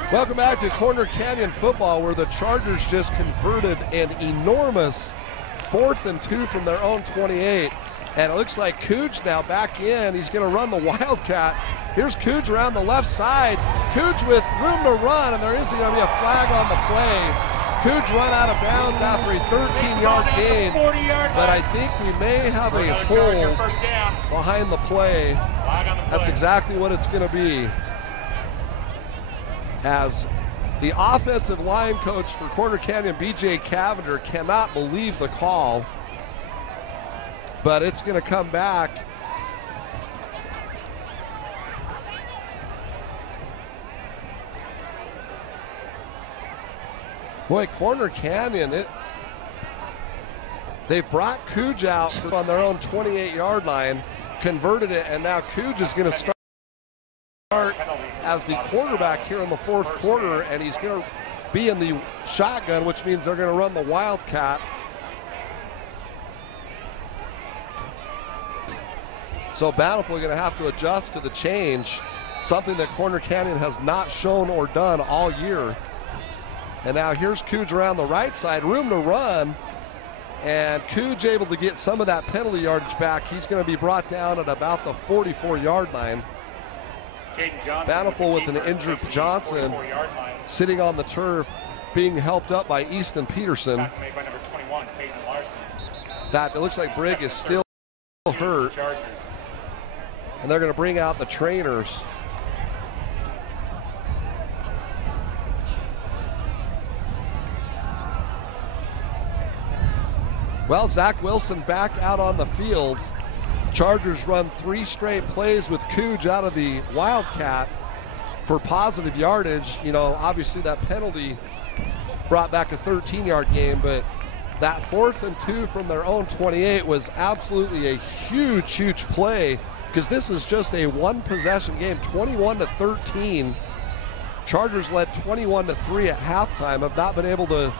Welcome back to Corner Canyon football, where the Chargers just converted an enormous 4th and 2 from their own 28. And it looks like Cooch now back in. He's going to run the Wildcat. Here's Cooch around the left side. Cooch with room to run, and there is going to be a flag on the play. Cooch run out of bounds after a 13-yard gain. But I think we may have a hold behind the play. That's exactly what it's going to be, as the offensive line coach for Corner Canyon, B.J. Cavender, cannot believe the call. But it's going to come back. Boy, Corner Canyon, they brought Cooge out on their own 28-yard line, converted it, and now Cooge is going to start as the quarterback here in the 4th quarter, and he's going to be in the shotgun, which means they're going to run the Wildcat. So Bountiful going to have to adjust to the change, something that Corner Canyon has not shown or done all year. And now here's Cooge around the right side, room to run, and Cooge able to get some of that penalty yardage back. He's going to be brought down at about the 44-yard line. Bountiful with an injured Johnson sitting on the turf, being helped up by Easton Peterson. That it looks like Brigg is still hurt, and they're going to bring out the trainers. Well, Zach Wilson back out on the field. Chargers run 3 straight plays with Cooge out of the Wildcat for positive yardage. You know, obviously that penalty brought back a 13-yard game, but that 4th and 2 from their own 28 was absolutely a huge, huge play, because this is just a one-possession game, 21-13. Chargers led 21-3 at halftime, have not been able to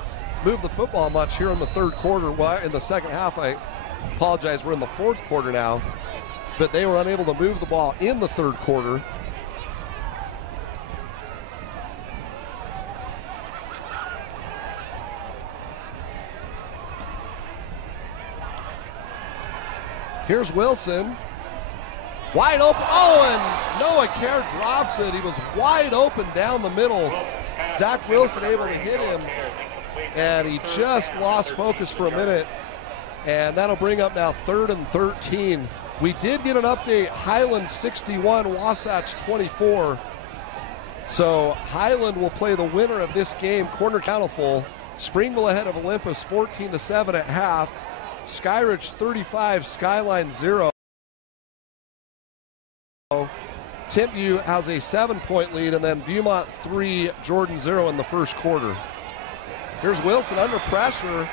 move the football much here in the third quarter. Well, in the second half, I apologize, we're in the fourth quarter now, but they were unable to move the ball in the third quarter. Here's Wilson, wide open. Oh, and Noah Kerr drops it. He was wide open down the middle. Zach Wilson able to hit him, and he just lost focus for a minute. And that'll bring up now 3rd and 13. We did get an update, Highland 61, Wasatch 24. So Highland will play the winner of this game, Corner Bountiful. Springville ahead of Olympus 14-7 at half. Skyridge 35, Skyline 0. Timpview has a 7-point lead, and then Viewmont 3, Jordan 0 in the first quarter. Here's Wilson under pressure,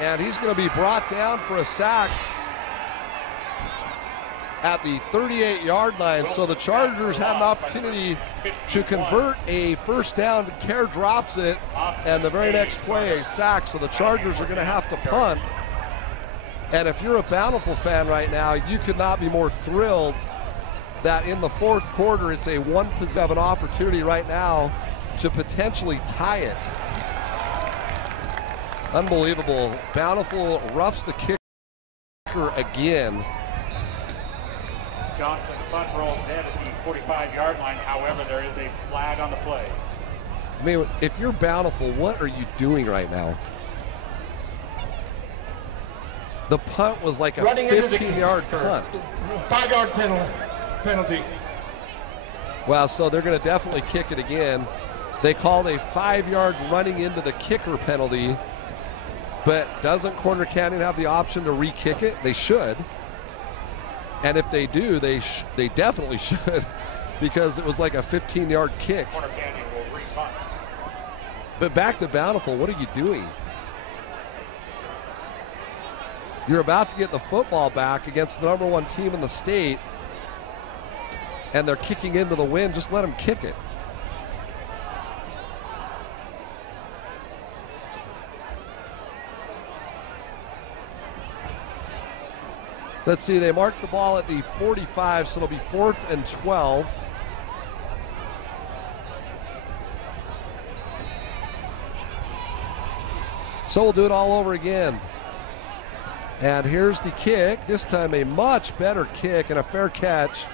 and he's going to be brought down for a sack at the 38-yard line. So the Chargers had an opportunity to convert a first down. Kerr drops it, and the very next play, a sack. So the Chargers are going to have to punt. And if you're a Bountiful fan right now, you could not be more thrilled that in the fourth quarter, it's a one-possession opportunity right now to potentially tie it. Unbelievable. Bountiful roughs the kicker again. Johnson, the punt rolls dead at the 45-yard line. However, there is a flag on the play. I mean, if you're Bountiful, what are you doing right now? The punt was like a 15-yard punt. 5-yard penalty. Well, so they're going to definitely kick it again. They called a 5-yard running into the kicker penalty, but doesn't Corner Canyon have the option to re-kick it? They should. And if they do, they definitely should, because it was like a 15-yard kick. Corner Canyon will re-punt. But back to Bountiful, what are you doing? You're about to get the football back against the #1 team in the state, and they're kicking into the wind. Just let them kick it. Let's see, they marked the ball at the 45, so it'll be 4th and 12. So we'll do it all over again. And here's the kick, this time a much better kick and a fair catch.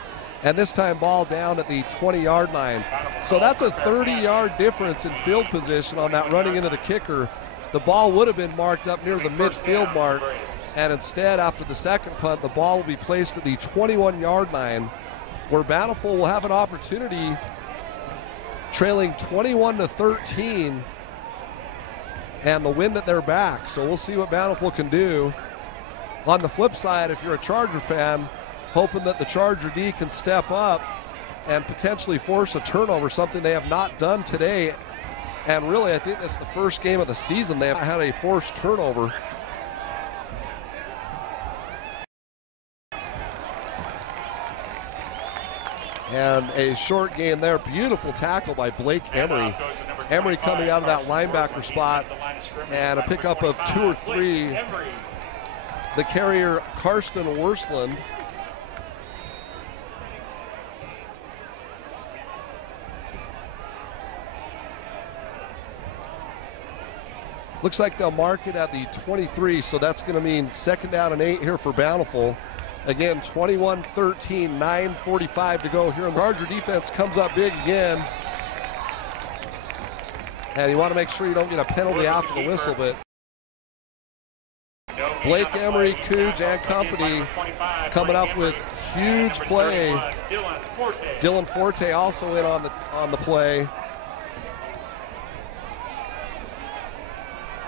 And this time ball down at the 20-yard line. So that's a 30-yard difference in field position on that running into the kicker. The ball would have been marked up near the midfield mark. And instead, after the second punt, the ball will be placed at the 21-yard line, where Bountiful will have an opportunity, trailing 21-13, and the wind at their back. So we'll see what Bountiful can do. On the flip side, if you're a Charger fan, hoping that the Charger D can step up and potentially force a turnover, something they have not done today. And really, I think that's the first game of the season they have had a forced turnover. And a short gain there. Beautiful tackle by Blake Emery. Emery coming out of that linebacker spot, and a pickup of 2 or 3. The carrier, Karsten Worsland. Looks like they'll mark it at the 23, so that's going to mean 2nd down and 8 here for Bountiful. Again, 21-13, 9:45 to go here. And the Charger defense comes up big again. And you want to make sure you don't get a penalty after the whistle, but Blake Emery, Cooge, and company coming up with huge play. Dylan Forte also in on the play.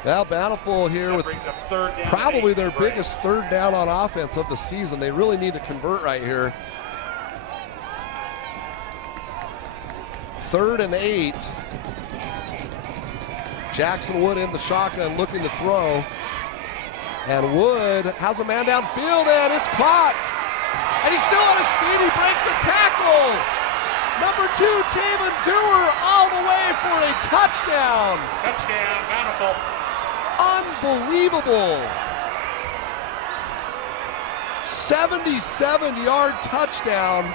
Well, Bountiful here with third down. Probably their biggest third down on offense of the season. They really need to convert right here. 3rd and 8. Jackson Wood in the shotgun looking to throw. And Wood has a man downfield, and it's caught. And he's still on his feet. He breaks a tackle. Number 2, Taven Dewar, all the way for a touchdown. Touchdown, Bountiful. Unbelievable. 77-yard touchdown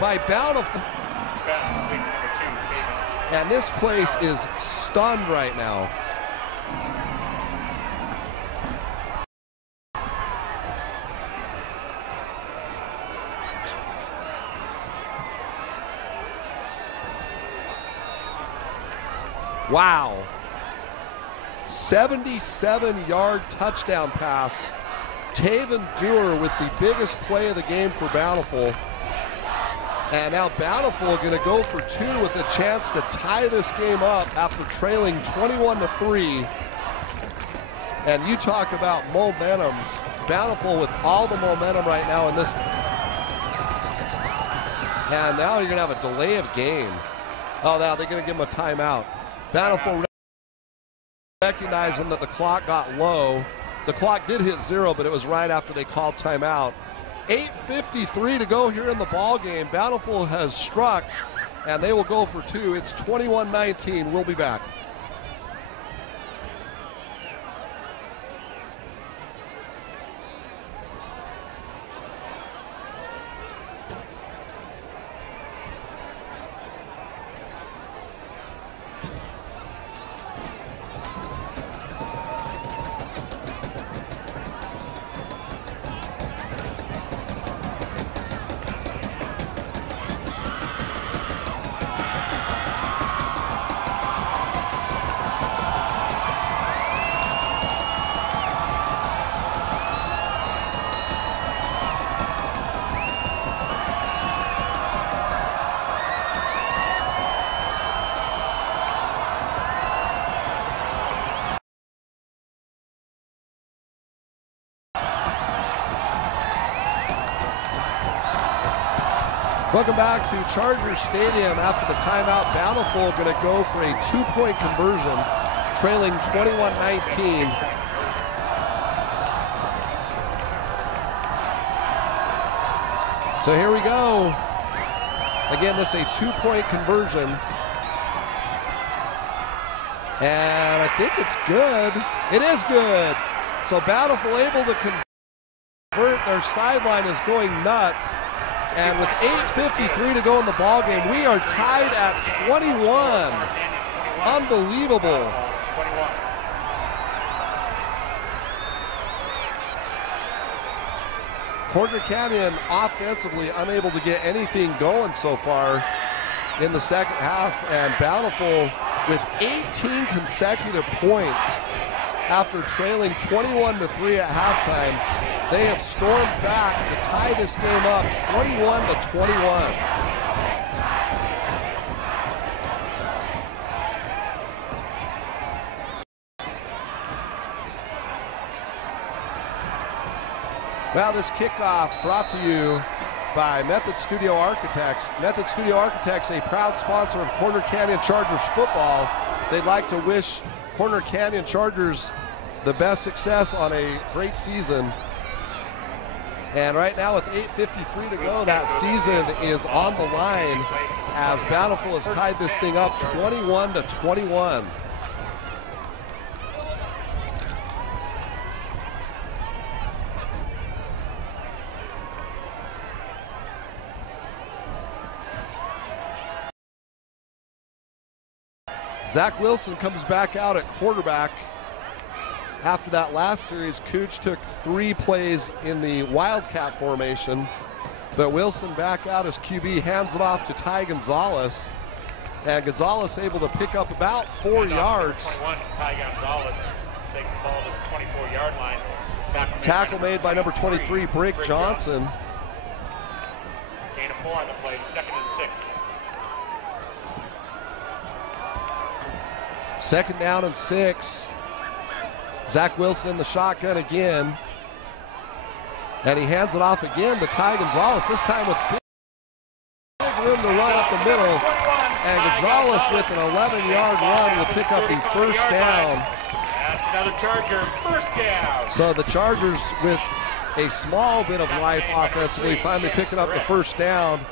by Bountiful. Pass complete to number 2, Taven. And this place is stunned right now. Wow. 77-yard touchdown pass. Taven Dewar with the biggest play of the game for Bountiful. And now Bountiful going to go for 2 with a chance to tie this game up after trailing 21-3. And you talk about momentum. Bountiful with all the momentum right now in this. And now you're going to have a delay of game. Oh, now they're going to give him a timeout. Bountiful recognizing that the clock got low. The clock did hit 0, but it was right after they called timeout. 8:53 to go here in the ball game. Bountiful has struck, and they will go for 2. It's 21-19. We'll be back. Welcome back to Chargers Stadium. After the timeout, Bountiful going to go for a 2-point conversion, trailing 21-19. So here we go. Again, this is a 2-point conversion. And I think it's good. It is good. So Bountiful able to convert. Their sideline is going nuts. And with 8:53 to go in the ball game, we are tied at 21. Unbelievable. Corner Canyon offensively unable to get anything going so far in the second half, and Bountiful with 18 consecutive points after trailing 21-3 at halftime. They have stormed back to tie this game up 21-21. Well, this kickoff brought to you by Method Studio Architects. Method Studio Architects, a proud sponsor of Corner Canyon Chargers football. They'd like to wish Corner Canyon Chargers the best success on a great season. And right now with 8:53 to go, that season is on the line as Bountiful has tied this thing up 21-21. Zach Wilson comes back out at quarterback. After that last series, Cooch took 3 plays in the Wildcat formation, but Wilson back out as QB, hands it off to Ty Gonzalez, and Gonzalez able to pick up about 4 yards. 21, Ty Gonzalez takes the ball to the 24-yard line. Tackle made by number 23, Brick Johnson. Gain of 4 on the play, 2nd and 6. 2nd down and 6. Zach Wilson in the shotgun again. And he hands it off again to Ty Gonzalez, this time with big room to run up the middle. And Gonzalez with an 11-yard run will pick up the first down. That's another Charger first down. So the Chargers with a small bit of life offensively, finally picking up the first down.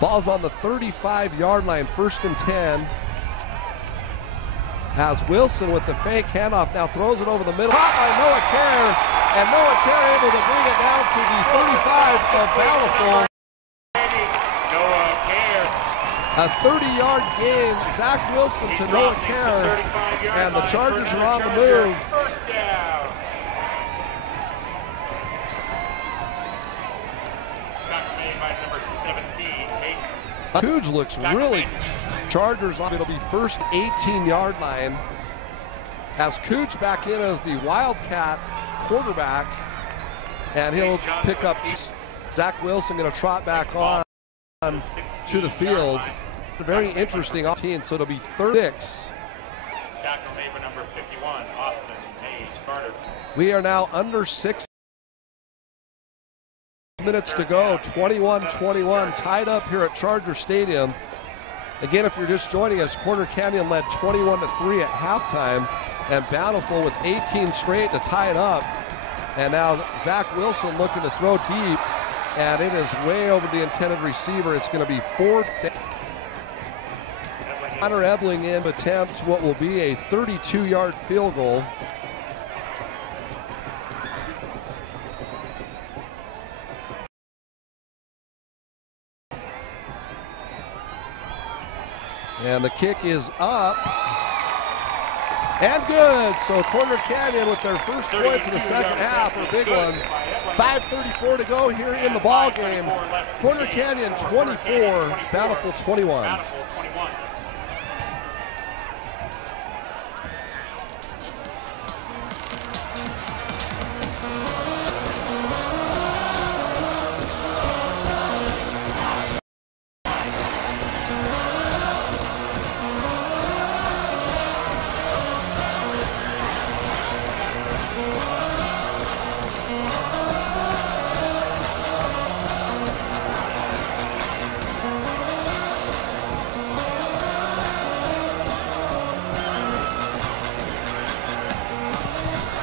Ball's on the 35-yard line, 1st and 10. As Wilson with the fake handoff now throws it over the middle. Caught by Noah Kerr, and Noah Kerr able to bring it down to the 35 of Bountiful. Noah Kerr. A 30-yard gain, Zach Wilson to Noah Kerr, and the Chargers are on the move. First down. Tackle made by number 17, Hayden. Cooge looks really. Chargers, it'll be first 18-yard line as Cooch back in as the Wildcat quarterback, and he'll pick up Zach Wilson, going to trot back on to the field. A very interesting team, so it'll be 36. Tackle made by number 51, Austin Hayes Carter. We are now under 6 minutes to go, 21-21, tied up here at Charger Stadium. Again, if you're just joining us, Corner Canyon led 21-3 at halftime, and Bountiful with 18 straight to tie it up. And now Zach Wilson looking to throw deep, and it is way over the intended receiver. It's going to be 4th down. Connor Ebling in attempts what will be a 32-yard field goal. And the kick is up and good. So Corner Canyon with their first points in the second half are big ones. 5:34 to go here in the ball game. Corner Canyon 24, Bountiful 21.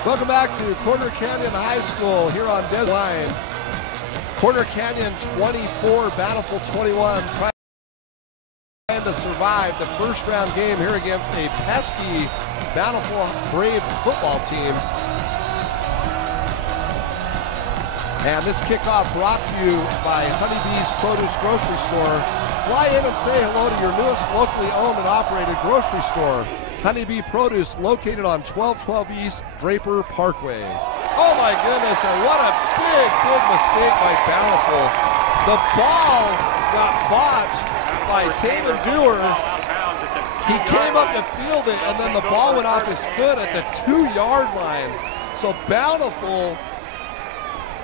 Welcome back to Corner Canyon High School here on Desert Line. Corner Canyon 24, Bountiful 21, trying to survive the first round game here against a pesky Bountiful Brave football team. And this kickoff brought to you by Honeybee's Produce Grocery Store. Fly in and say hello to your newest locally owned and operated grocery store. Honeybee Produce, located on 1212 East Draper Parkway. Oh my goodness, and what a big mistake by Bountiful. The ball got botched by Taven Dewar. He came up to field it, and then the ball went off his foot at the 2-yard line. So Bountiful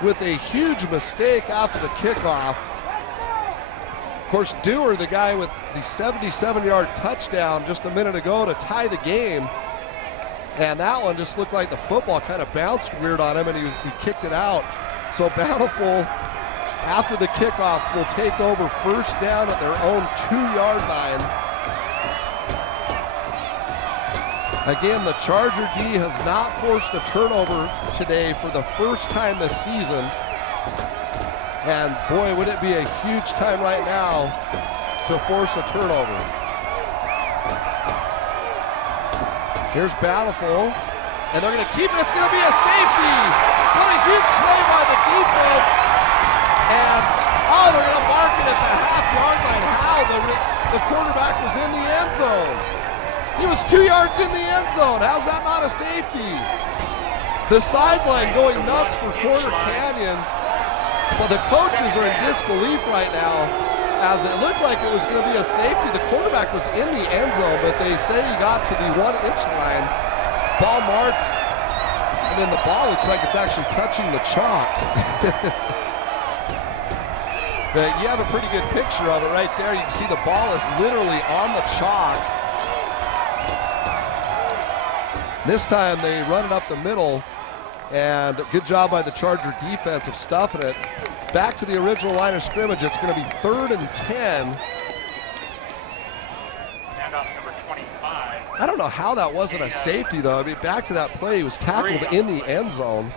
with a huge mistake after the kickoff. Of course, Dewar, the guy with the 77-yard touchdown just a minute ago to tie the game. And that one just looked like the football kind of bounced weird on him, and he kicked it out. So Bountiful, after the kickoff, will take over first down at their own 2-yard line. Again, the Charger D has not forced a turnover today for the first time this season. And boy, would it be a huge time right now to force a turnover. Here's Bountiful, and they're going to keep it. It's going to be a safety. What a huge play by the defense. And, oh, they're going to mark it at the half-yard line. How? The quarterback was in the end zone. He was 2 yards in the end zone. How's that not a safety? The sideline going nuts for Corner Canyon. But the coaches are in disbelief right now, as it looked like it was going to be a safety. The quarterback was in the end zone, but they say he got to the 1-inch line. Ball marked, and and the ball looks like it's actually touching the chalk. But you have a pretty good picture of it right there. You can see the ball is literally on the chalk. This time they run it up the middle, and good job by the Charger defense of stuffing it. Back to the original line of scrimmage. It's going to be 3rd and 10. I don't know how that wasn't a safety, though. I mean, back to that play, he was tackled in the end zone.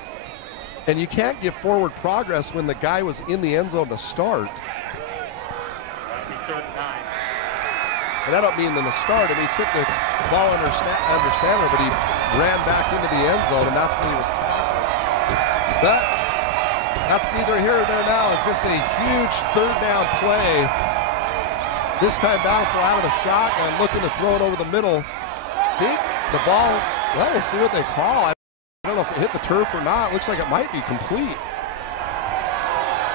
And you can't give forward progress when the guy was in the end zone to start. And I don't mean in the start. I mean, he took the ball under center, but he ran back into the end zone, and that's when he was tackled. But that's neither here nor there now. Is this a huge 3rd down play? This time Bountiful out of the shotgun, looking to throw it over the middle. Think the ball, well, we'll see what they call. I don't know if it hit the turf or not. It looks like it might be complete.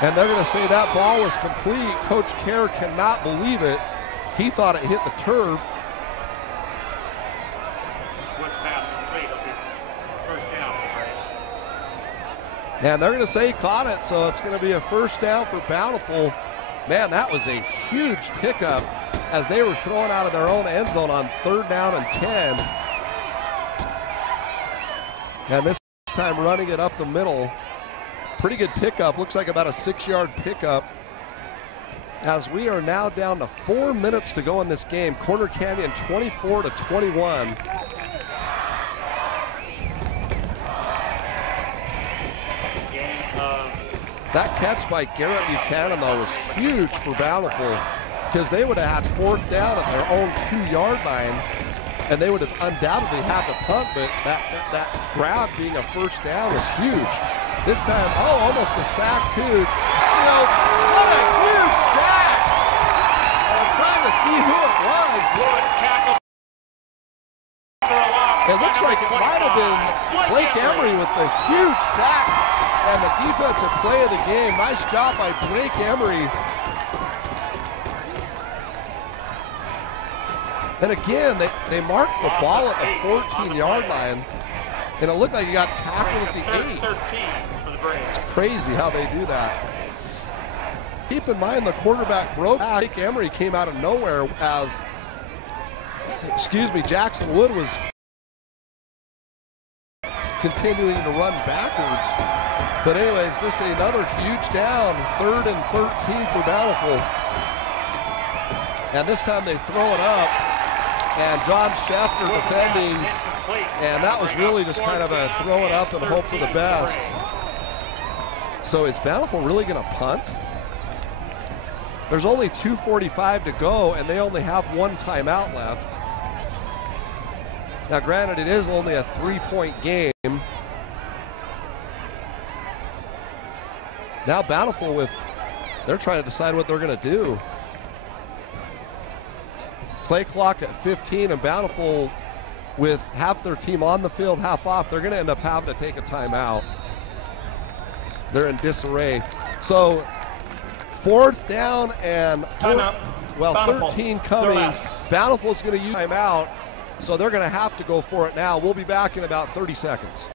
And they're going to say that ball was complete. Coach Kerr cannot believe it. He thought it hit the turf. And they're going to say he caught it, so it's going to be a 1st down for Bountiful. Man, that was a huge pickup as they were throwing out of their own end zone on 3rd down and 10. And this time running it up the middle. Pretty good pickup. Looks like about a 6-yard pickup. As we are now down to 4 minutes to go in this game. Corner Canyon 24-21. That catch by Garrett Buchanan, though, was huge for Bountiful because they would have had 4th down at their own 2-yard line. And they would have undoubtedly had to punt, but that grab being a 1st down was huge. This time, oh, almost a sack, Cooge. You know, what a huge sack! And I'm trying to see who it was. It looks like it might have been Blake Emery with the huge sack and the defensive play of the game. Nice job by Blake Emery. And again, they marked the ball at the 14-yard line, and it looked like he got tackled at the 8. It's crazy how they do that. Keep in mind the quarterback broke. Blake Emery came out of nowhere as, Jackson Wood was continuing to run backwards. But anyways, this is another huge down, 3rd and 13 for Bountiful. And this time they throw it up. And John Scheffner defending, and that was really just kind of a throw it up and hope for the best. So is Bountiful really going to punt? There's only 2:45 to go, and they only have 1 timeout left. Now, granted, it is only a 3-point game. Now Bountiful they're trying to decide what they're going to do. Play clock at 15, and Bountiful with half their team on the field, half off, they're going to end up having to take a timeout. They're in disarray. So 4th down and 13 coming. Bountiful's going to use timeout, so they're going to have to go for it now. We'll be back in about 30 seconds.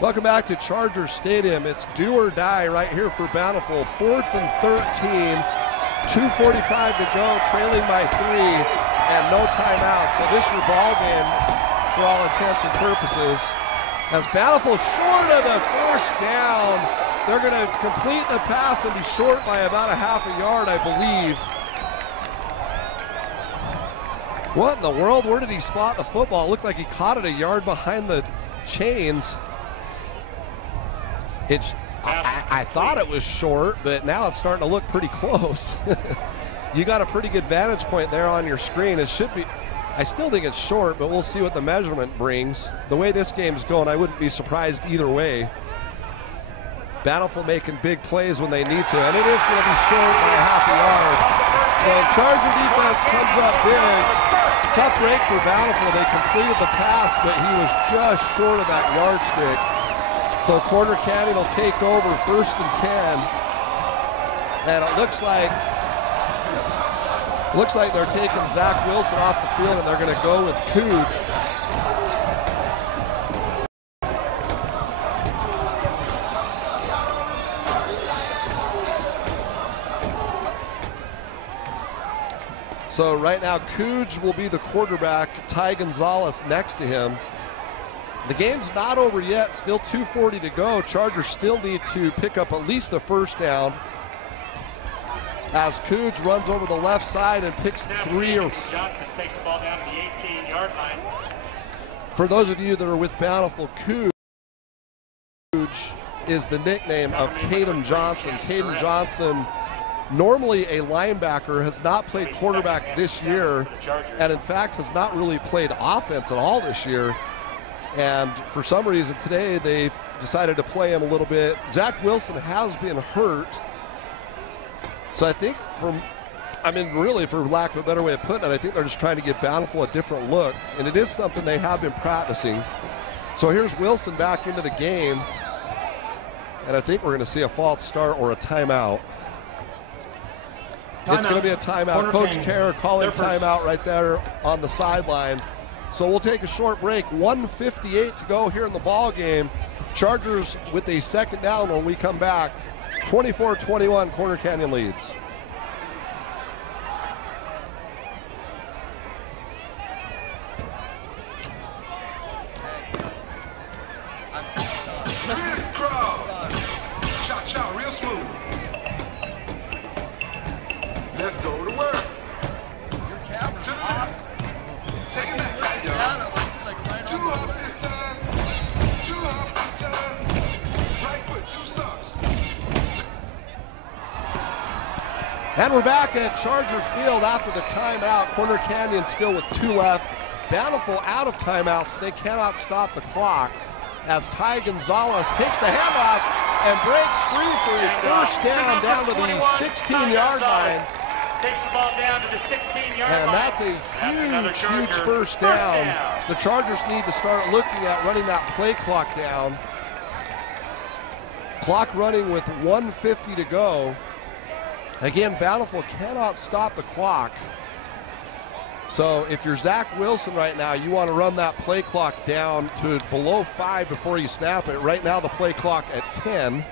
Welcome back to Charger Stadium. It's do or die right here for Bountiful. 4th and 13, 2:45 to go, trailing by 3, and no timeout. So this is your ball game for all intents and purposes. As Bountiful short of the 1st down, they're going to complete the pass and be short by about a half a yard, I believe. What in the world? Where did he spot the football? It looked like he caught it a yard behind the chains. I thought it was short, but now it's starting to look pretty close. You got a pretty good vantage point there on your screen. It should be, I still think it's short, but we'll see what the measurement brings. The way this game's going, I wouldn't be surprised either way. Bountiful making big plays when they need to, and it is going to be short by half a yard. So Charger defense comes up big. Tough break for Bountiful. They completed the pass, but he was just short of that yardstick. So Corner Canyon will take over 1st and 10. And it looks like they're taking Zach Wilson off the field, and they're going to go with Cooge. So right now, Cooge will be the quarterback, Ty Gonzalez next to him. The game's not over yet, still 2:40 to go. Chargers still need to pick up at least a first down as Cooge runs over the left side and picks three. Johnson takes the ball down to the 18-yard line. For those of you that are with Bountiful, Cooge is the nickname of Caden Johnson. Caden Johnson, normally a linebacker, has not played quarterback this year, and in fact has not really played offense at all this year. And for some reason today they've decided to play him a little bit. Zach Wilson has been hurt. So I think really for lack of a better way of putting it, I think they're just trying to give Bountiful a different look. And it is something they have been practicing. So here's Wilson back into the game. And I think we're going to see a false start or a timeout. It's going to be a timeout. Coach Kerr calling timeout right there on the sideline. So we'll take a short break. 1:58 to go here in the ball game. Chargers with a second down when we come back. 24-21, Corner Canyon leads. Cha-cha, real smooth. Let's go to work. Your camera's awesome. Take it back, right, y'all. Two hops this time. Two hops this time. Right foot, 2 stops. And we're back at Charger Field after the timeout. Corner Canyon still with 2 left. Bountiful out of timeouts, so they cannot stop the clock as Ty Gonzalez takes the handoff and breaks free for a first down to the 16-yard line. Takes the ball down to the 16-yard line. And that's a huge first down. The Chargers need to start looking at running that play clock down. Clock running with 1:50 to go. Again, Bountiful cannot stop the clock. So if you're Zach Wilson right now, you want to run that play clock down to below 5 before you snap it. Right now the play clock at 10.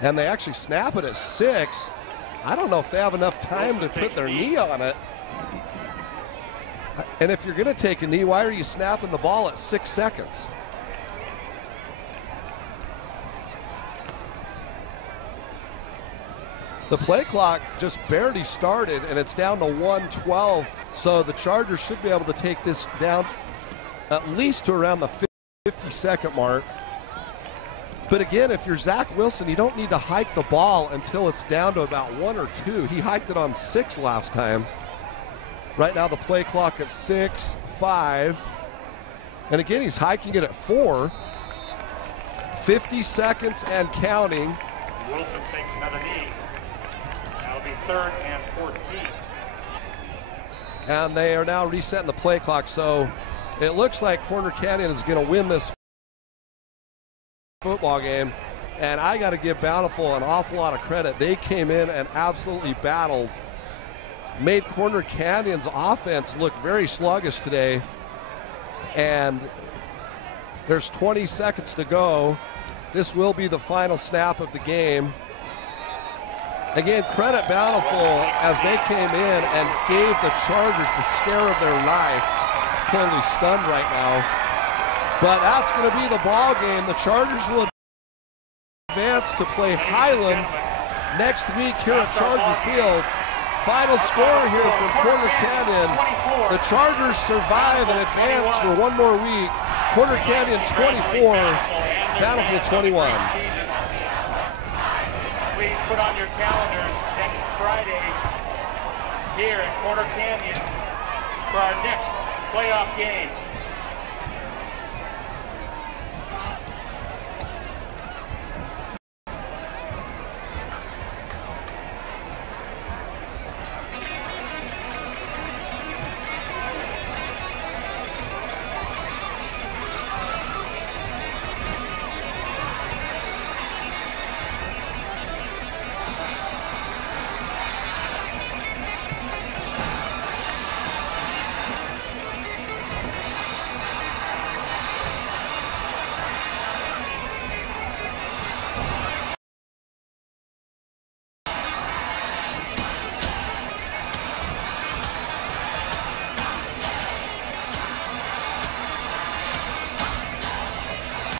And they actually snap it at 6. I don't know if they have enough time to put their knee on it. And if you're going to take a knee, why are you snapping the ball at 6 seconds? The play clock just barely started, and it's down to 1:12. So the Chargers should be able to take this down at least to around the 50-second mark. But again, if you're Zach Wilson, you don't need to hike the ball until it's down to about 1 or 2. He hiked it on 6 last time. Right now the play clock at 6, 5. And again, he's hiking it at 4. 50 seconds and counting. Wilson takes another knee. That'll be 3rd and 14. And they are now resetting the play clock. So it looks like Corner Canyon is going to win this football game, and I got to give Bountiful an awful lot of credit. They came in and absolutely battled, made Corner Canyon's offense look very sluggish today, and there's 20 seconds to go. This will be the final snap of the game. Again, credit Bountiful as they came in and gave the Chargers the scare of their life. Totally stunned right now. But that's going to be the ball game. The Chargers will advance to play Highland next week here at Charger Field Final score here from Corner Canyon. The Chargers survive and advance for one more week. Corner Canyon 24, Bountiful 21. Please put on your calendars next Friday here at Corner Canyon for our next playoff game.